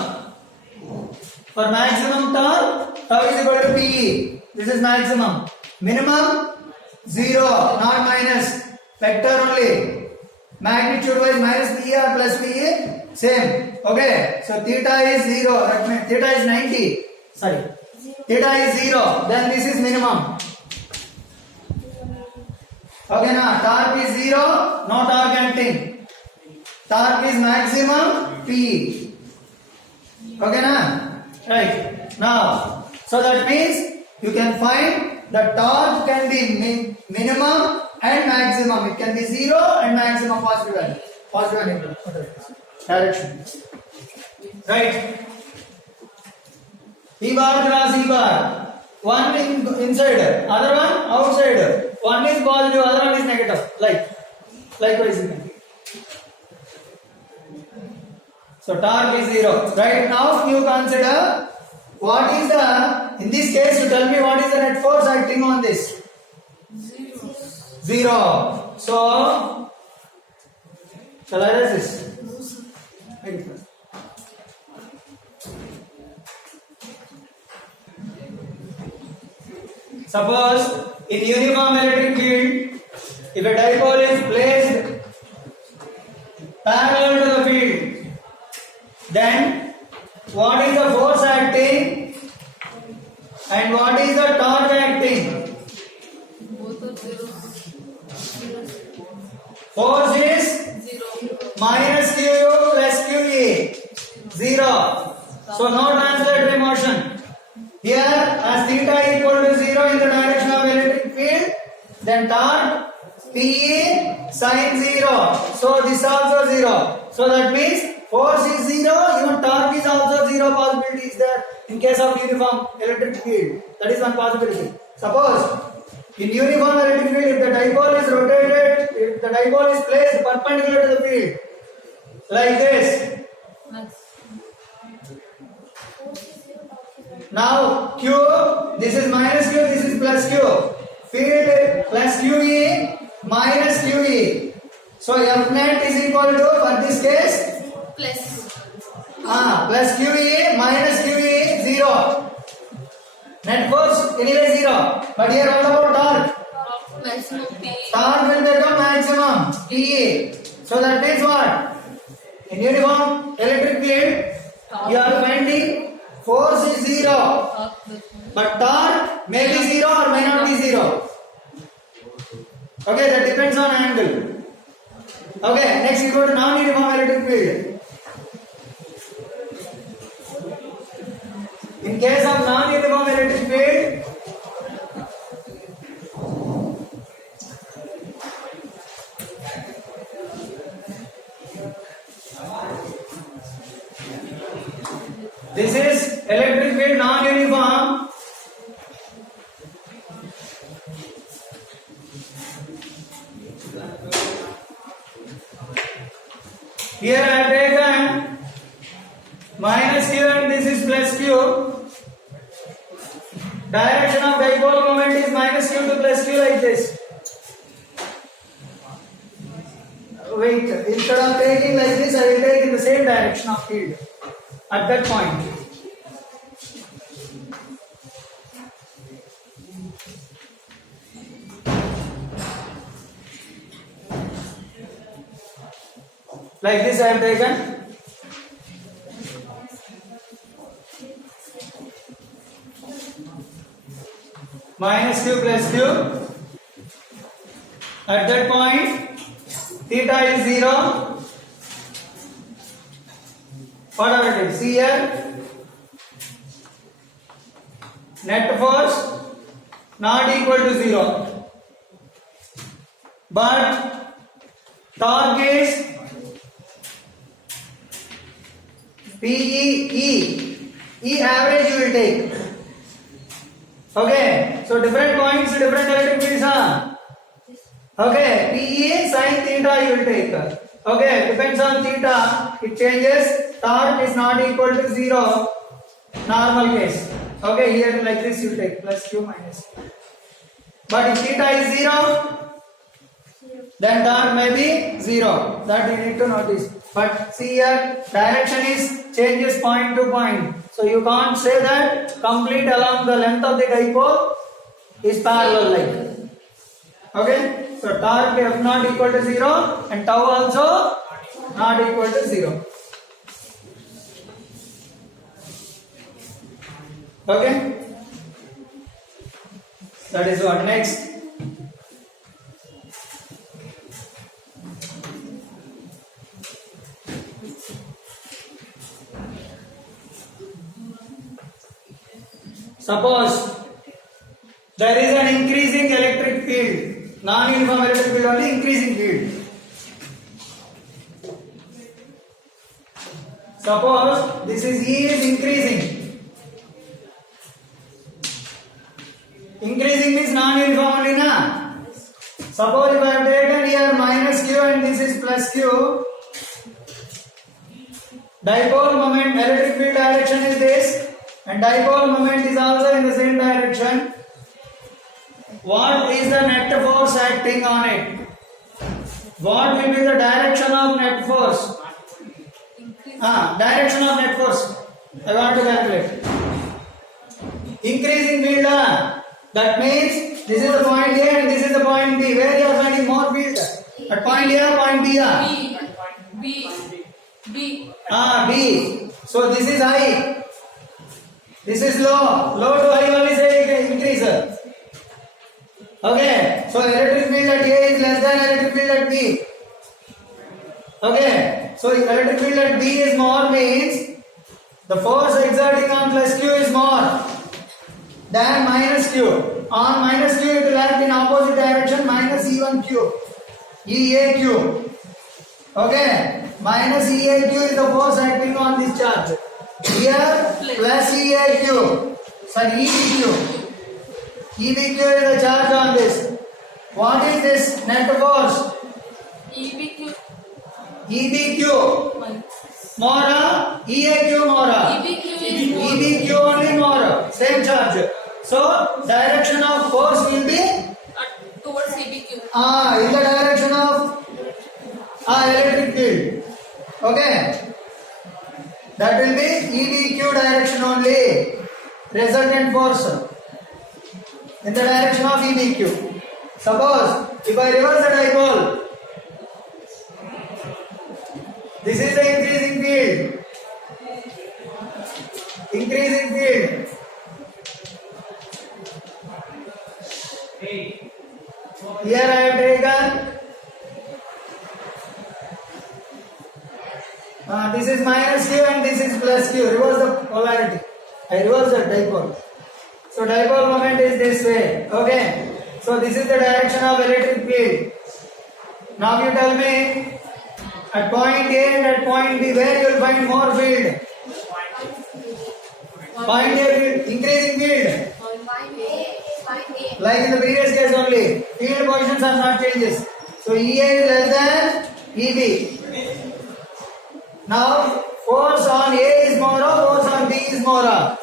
For maximum torque, tau is equal to PE. This is maximum. Minimum 0, not minus. Vector only. Magnitude wise minus PE plus PE same. Okay. So theta is 0. That means theta is 90. Sorry. Theta is 0. Then this is minimum. Okay now, torque is 0, no torque acting. Torque is maximum P. Okay now? Right. Now, so that means you can find the torque can be minimum and maximum. It can be 0 and maximum positive value. Positive and negative direction. Right. E bar cross E bar. One inside, other one outside. One is positive, other one is negative. Likewise you can. So torque is 0. Right now you consider what is the, in this case you tell me what is the net force acting on this? 0. So shall I write this? Suppose in uniform electric field, if a dipole is placed parallel to the field, then what is the force acting and what is the torque acting? Both are 0. Force is 0. minus QU plus QE, 0. So no translatory motion. Here, as theta equal to 0 in the direction of electric field, then torque PE sin 0. So this also 0. So that means force is 0, even torque is also 0. Possibility is there in case of uniform electric field. That is one possibility. Suppose in uniform electric field, if the dipole is rotated, if the dipole is placed perpendicular to the field, like this. Now Q, this is minus Q, this is plus Q. Field plus QE minus QE. So F net is equal to, for this case, plus QE minus QE 0. Net force anyway 0. But here what about torque? Torque will become maximum TE. So that means what? In uniform electric field, you are finding force is 0. But torque may be 0 or may not be 0. Okay, that depends on angle. Okay, next we go to non-uniform electric field. In case of non-uniform electric field, this is electric field non-uniform. Here I have taken minus Q and this is plus Q. Direction of dipole moment is minus Q to plus Q like this. Wait, instead of taking like this, I will take in the same direction of field at that point. Like this I have taken. Minus Q plus Q. At that point, theta is 0. Whatever it is. See here. Net force not equal to 0. But torque is PE. E average you will take. Okay, so different points, different electric fields are. Okay, PE sin theta you will take. Okay, depends on theta, it changes. Torque is not equal to 0. Normal case. Okay, here like this you take plus Q minus Q. But if theta is 0, then torque may be 0. That you need to notice. But see here, direction is changes point to point. So you can't say that complete along the length of the dipole is parallel like. Okay? So torque F not equal to 0 and tau also not equal to 0. Okay? That is what. Next. Suppose there is an increasing electric field, non-uniform electric field only increasing field. Suppose this is E is increasing. Increasing means non-uniform only na. Suppose if I have taken here minus Q and this is plus Q, dipole moment electric field direction is this. And dipole moment is also in the same direction. What is the net force acting on it? What will be the direction of net force? Direction of net force. I want to calculate. Increasing field. That means this is the point A and this is the point B. Where you are finding more field? At point A or point B? B. B. So this is high. This is low. Low to high only say increase. Okay. So electric field at A is less than electric field at B. Okay. So electric field at B is more means the force exerting on plus Q is more than minus Q. On minus Q it will act in opposite direction minus E1Q. EAQ. Okay. Minus EAQ is the force acting on this charge. Here plus EAQ. Sorry, EBQ. EBQ is the charge on this. What is this net force? EBQ. EBQ more, EAQ more. EBQ is more. EBQ only more, same charge. So direction of force will be Towards EBQ. in the direction of electric field. Okay, that will be EBQ direction only. Resultant force in the direction of EBQ. Suppose if I reverse the dipole, this is the increasing field. Increasing field. Here I have taken this is minus Q and this is plus Q. Reverse the polarity. I reverse the dipole. So dipole moment is this way. Okay. So this is the direction of electric field. Now you tell me at point A and at point B where you will find more field. Point A field, increasing field. Like in the previous case only, field positions are not changes. So EA is less than EB. Now force on A is more or force on B is more?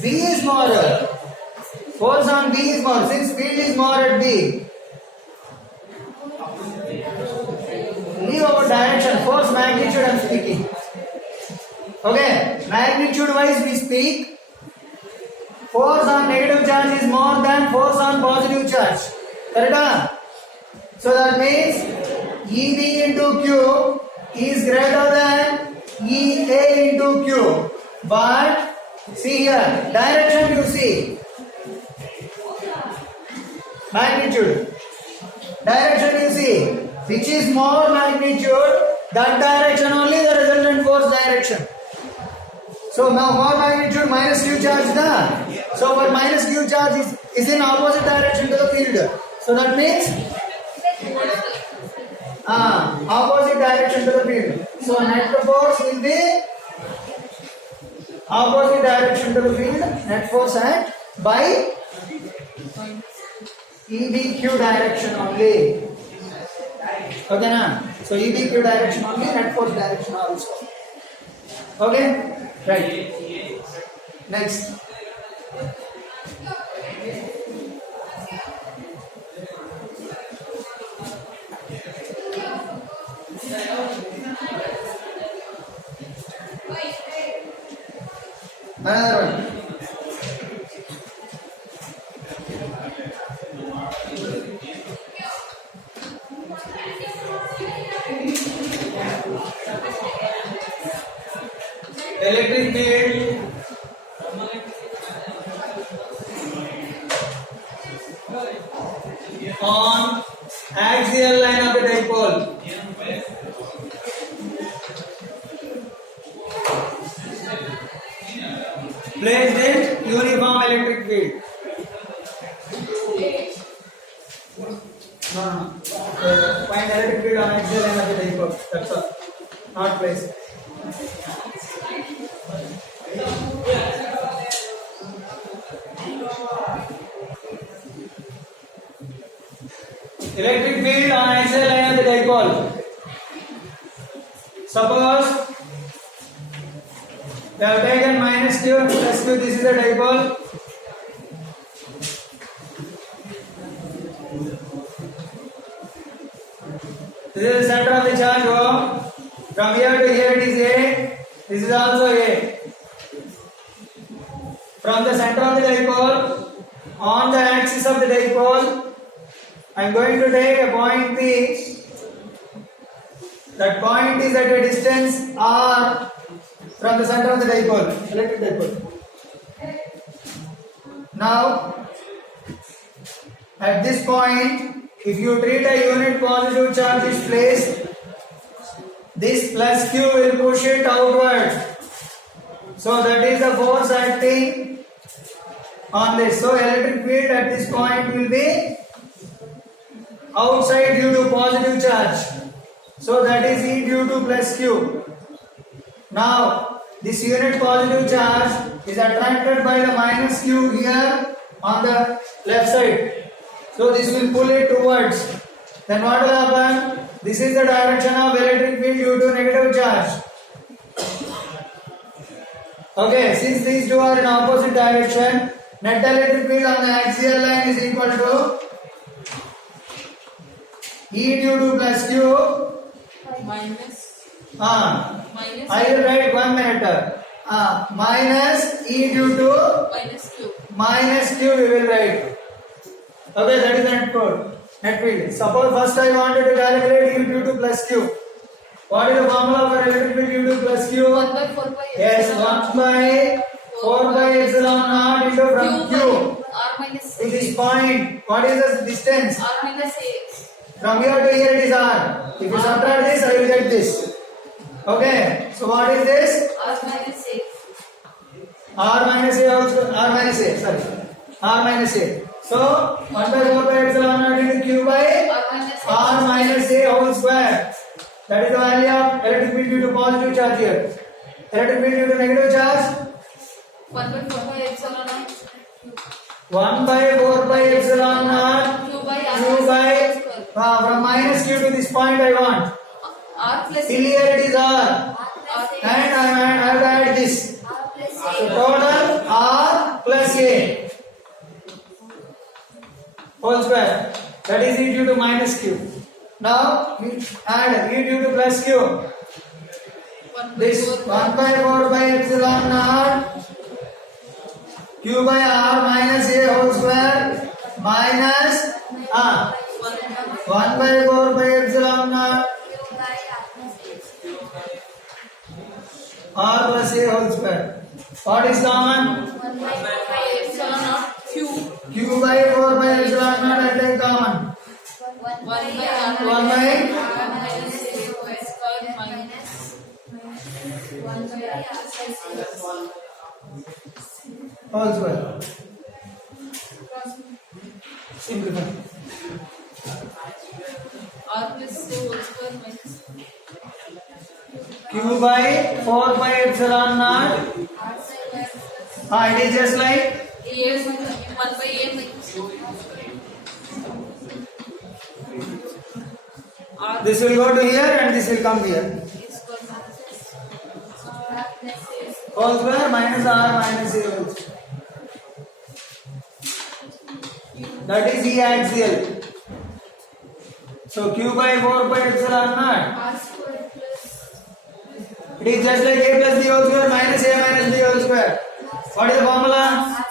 B is more. Force on B is more since field is more at B. Leave our direction, force magnitude I am speaking. Okay, magnitude wise we speak. Force on negative charge is more than force on positive charge. Correct? So that means EB into Q is greater than EA into Q. But see here, direction you see. Magnitude. Direction you see. Which is more magnitude, that direction only the resultant force direction. So now more magnitude minus Q charge da. So but minus Q charge is in opposite direction to the field. So that means opposite direction to the field. So net force will be opposite direction to the field. Net force at by EBQ direction only. Okay na? So EBQ direction only, net force direction also. Okay? Right. Next. Another one. Electric field on axial line of the dipole. Placed in uniform electric field. No. Find electric field on axial line of the dipole. That's all. Not placed. Electric field on axial line of the dipole. Suppose we have taken minus Q and plus Q. This is the dipole. This is the center of the charge. Oh. From here to here it is A. This is also A. From the center of the dipole on the axis of the dipole, I am going to take a point P. That point is at a distance R from the center of the dipole, electric dipole. Now, at this point, if you treat a unit positive charge is placed, this plus Q will push it outward. So that is the force acting on this. So electric field at this point will be outside due to positive charge. So that is E due to plus Q. Now this unit positive charge is attracted by the minus Q here on the left side. So this will pull it towards. Then what will happen? This is the direction of electric field due to negative charge. Okay, since these two are in opposite direction, net electric field on the axial line is equal to E due to plus Q. Minus. Minus. I will write 1 minute. Minus E due to Minus Q. minus Q we will write. Okay, that is the net code. Net field. Suppose first I wanted to calculate E due to plus Q. What is the formula for electric field due to plus Q? 1 by 4 by Yes, 1 by 4 by epsilon naught into from Q R minus to this point. What is the distance? R minus A. From here to here it is R. If you subtract this, I will get this. Okay, so what is this? R minus A. R minus A also, R minus A, sorry. R minus A. So, 1 by 4 by epsilon naught into Q by R minus A whole square. That is the value of electric field due to positive charge here. Electric field due to negative charge? 1 by 4 by epsilon naught. 1 by 4 by epsilon naught. Q by Q by, from minus Q to this point I want. R plus Till here it is R. And I have to add this. So total R plus A whole square. That is E due to minus Q. Now we add E due to plus Q. This 1 by 4 by epsilon naught Q by R minus A whole square minus 1 by 4 by epsilon naught R plus A whole square. What is common? 1 by 4 by epsilon naught Q. Q by 4 by epsilon naught I take common. 1 by R 1 by minus A square minus 1 by R whole square. Simplify. R plus A whole square minus Q by 4 by epsilon naught. It is just like A 1 by A minus R this will go to here and this will come here. Whole square minus R minus A whole square. That is E axial. So Q by 4 by epsilon naught. R square plus It is just like A plus B whole square minus A minus B whole square. What is the formula? R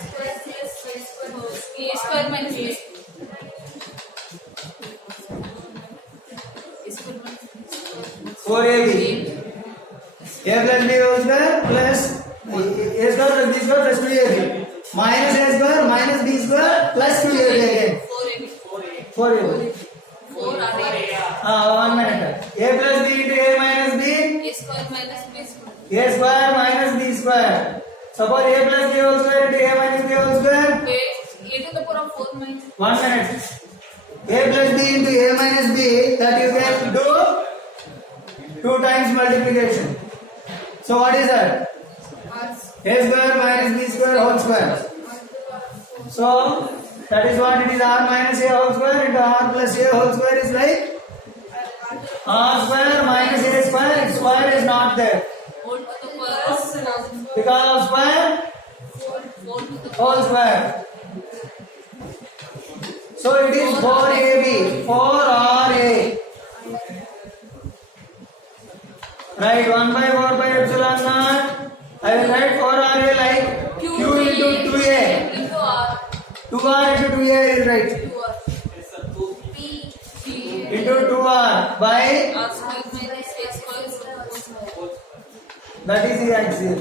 square plus Y square whole A square minus B square. A square minus 4AB. A plus B whole square plus A square plus B square plus 2AB. Minus A square minus B square plus 2AB again. 4AB. 4AB. 4 R 1 minute. A plus B into A minus B. A square minus B square. A square minus B square. Suppose A plus B whole square into A minus B whole square. A to the power of 4 minus 1 minute. A plus B into A minus B, that you can do 2 times multiplication. So what is that? R A square minus B square whole square. So that is what it is. R minus A whole square into R plus A whole square is like R square minus A square. Its square is not there. whole to the power of Because of square 4 to the whole square. So it is 4AB, 4RA. Right, 1 by 4 by epsilon naught. I will write 4RA like Q into 2A. into R 2R into 2A is right. 2R P G Into 2R by, R square minus A square whole square. that is the axial.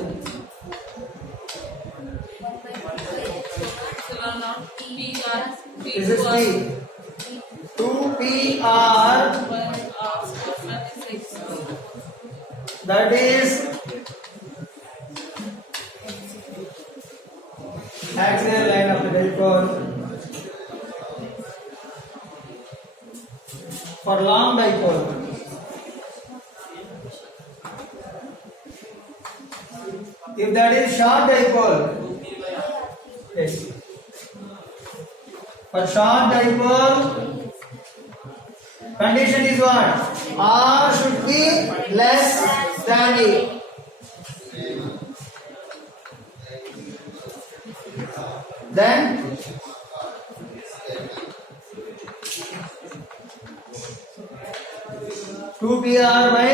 Epsilon naught P R P This is to R P. 2PR, R square minus X square. that is axial line of the dipole. For long dipole. If that is short dipole, yes. For short dipole, Condition is what? R should be less than E. Then 2PR by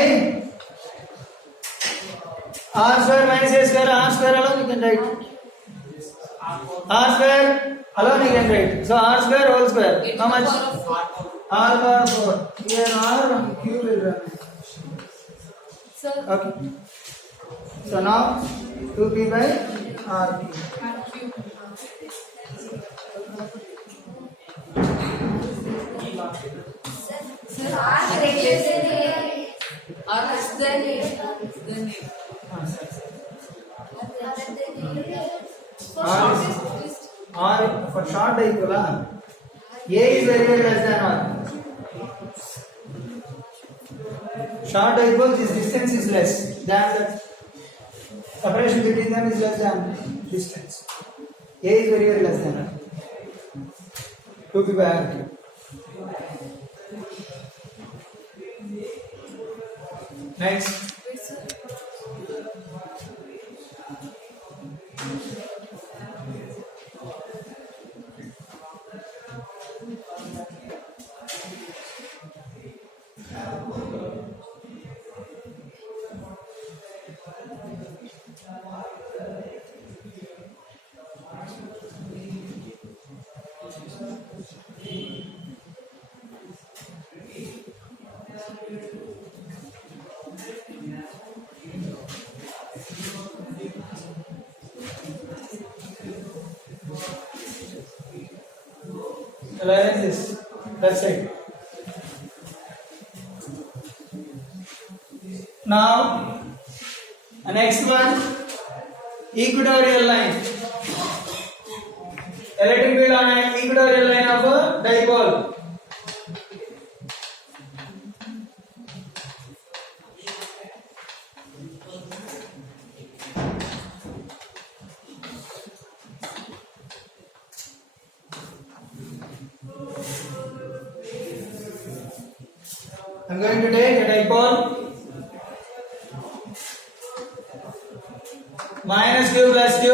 R square minus A square. R square alone you can write. R square alone you can write. So R square whole square. How much? R power 4. Here R cube will run. Sir, Okay. So now 2P by R cube. cube. Sir, R greater than A. R less than A. Then A. R for short dipole. A is very less than R. Short dipole, this distance is less than the separation between them is less than distance. A is very less than R. 2P by R cube. Next. Like this. That's it. Now, the next one, equatorial line. Electric field on an equatorial line of a dipole. I'm going to take a dipole minus q plus q.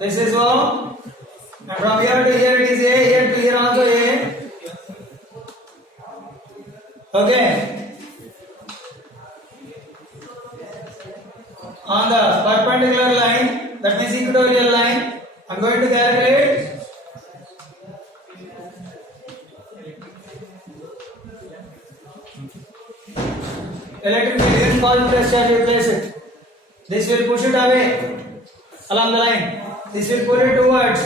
This is O. And from here to here it is A. Here to here also A. Okay. On the perpendicular line, that means equatorial line, I'm going to calculate electric field in positive charge. You place it. This will push it away along the line. This will pull it towards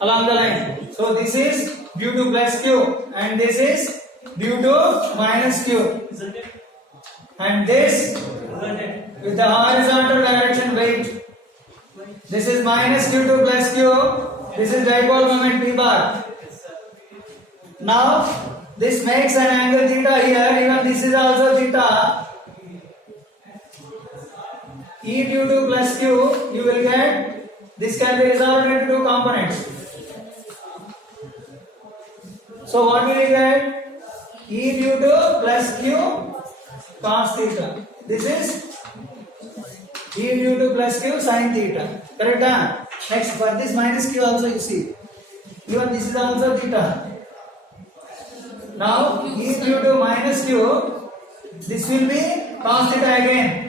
along the line. So this is due to plus q and this is due to minus q. And this with the horizontal direction weight. This is minus q to plus q. This is dipole moment p bar. Now this makes an angle theta here. Even this is also theta. E due to plus q, you will get, this can be resolved into two components. So what will you get? E due to plus q cos theta. This is E due to plus q sin theta. Correct? Huh? Next, for this minus q also you see. Even this is also theta. Now E due to minus q, this will be cos theta again.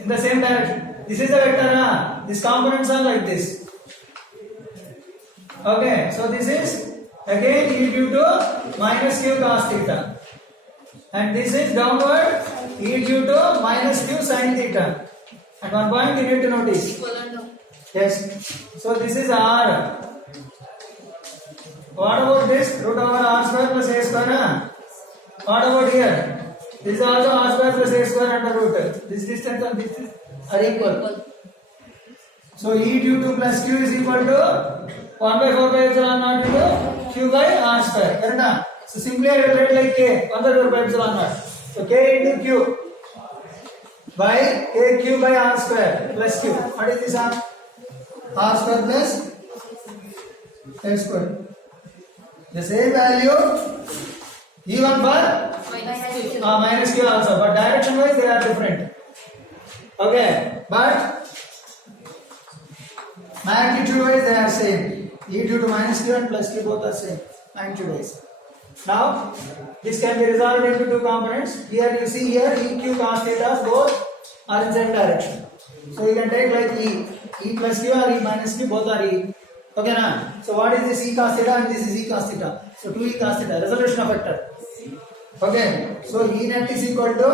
In the same direction. This is a vector. Huh? These components are like this. Okay, so this is again E due to minus q cos theta. And this is downward E due to minus q sin theta. And one point you need to notice. Yes. So this is R. What about this? Root over R square plus A square. Huh? What about here? This is also R square plus A square under root. This distance and this are equal. So E due to plus Q is equal to 1 by 4 pi epsilon naught into Q by R square. Correct? So simply I will write like K 1 by 4 pi epsilon naught. So K into Q by K Q by R square plus Q. What is this R? R square plus A square. The same value even for minus q also, but direction wise they are different. Okay, but magnitude wise they are same. E due to minus q and plus q both are same magnitude wise. Now this can be resolved into two components. Here you see here eq cos theta both are in same direction. So you can take like e plus q or e minus q both are e. Okay na? So what is this e cos theta and this is e cos theta? So 2e cos theta, resolution of vector. Okay, so E net is equal to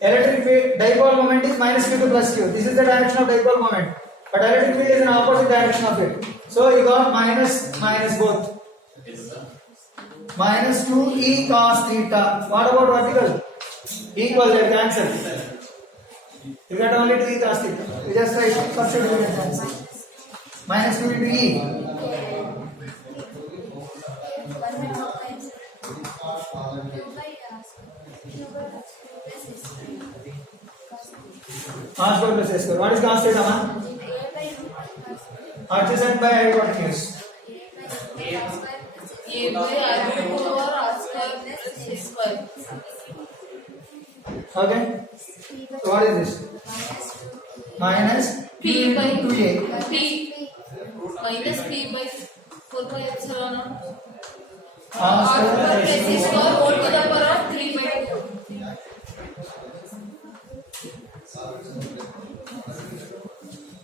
electric field dipole moment is minus q to plus q. This is the direction of dipole moment, but electric field is in opposite direction of it. So you got minus both. Minus 2e cos theta. What about vertical? Equal, they cancel. You get only 2e cos theta. You just write substitute and cancel. Minus 2 into e. R square plus a square. What is cos theta, man? Adjacent by hypotenuse. A by r cube over r square plus a square. Okay. So what is this? Minus P by 2a. P minus P by 4 by epsilon naught. R R square square plus plus a square whole to the power of 3 by 2.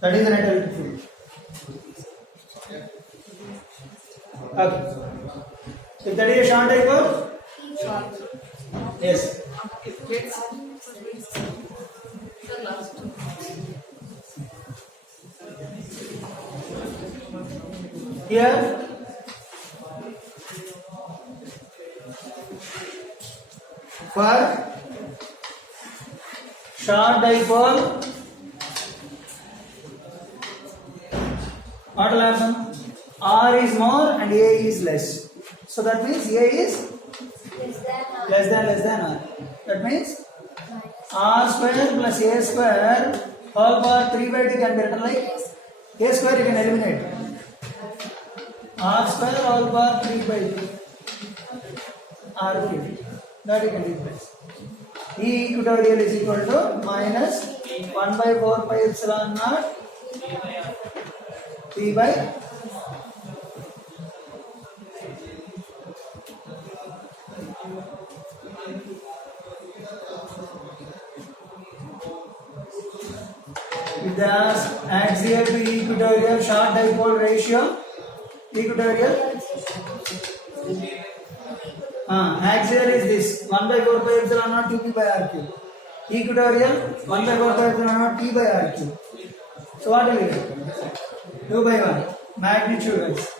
That is the net electric field. Okay. If that is a short dipole, yes. The last two. Here, for short dipole, what will happen? R is more and A is less. So that means A is less than R. That means R square plus A square whole power 3 by 2 can be written like A square you can eliminate. R square whole power 3 by 2 R cube. That you can replace. E equatorial is equal to minus 1 by 4 pi epsilon naught P by with the axial to equatorial short dipole ratio. Equatorial axial is this 1 by 4 pi epsilon naught 2p by r cube. Equatorial 1 by 4 pi epsilon naught t by r cube. So what will you get? 2 by 1 magnitude wise.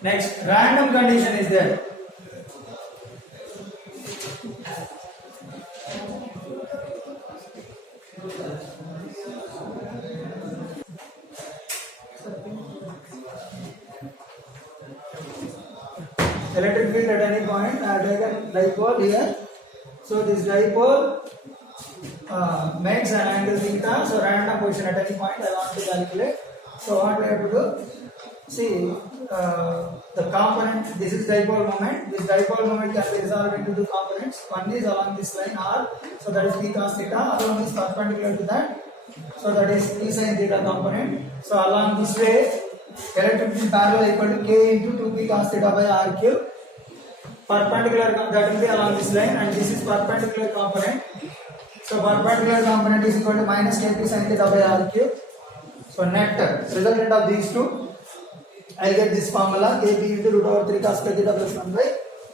Next, random condition is there. Electric field at any point, I have taken dipole here. So this dipole makes an angle theta. So random position at any point I want to calculate. So what we have to do? See the component. This is dipole moment. This dipole moment can be resolved into two components. One is along this line R. So that is p cos theta. Other one is perpendicular to that. So that is p sin theta component. So along this way, electric field parallel equal to k into 2p cos theta by r cube. Perpendicular that will be along this line, and this is perpendicular component. So perpendicular component is equal to minus kp sin theta by r cube. So net resultant of these two, I get this formula kp into root over 3 cos theta plus 1 by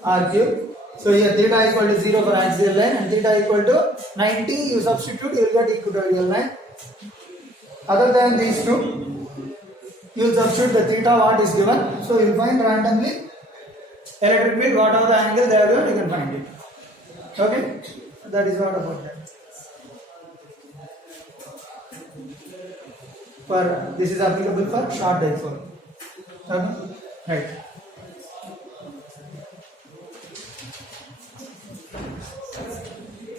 r cube. So here theta is equal to 0 for axial line and theta equal to 90. You substitute, you will get equatorial line. Other than these two, you will substitute the theta what is given. So you will find randomly electric field, whatever the angle they are given, you can find it. Okay, that is what about that. For this is applicable for short dipole. Okay? Right.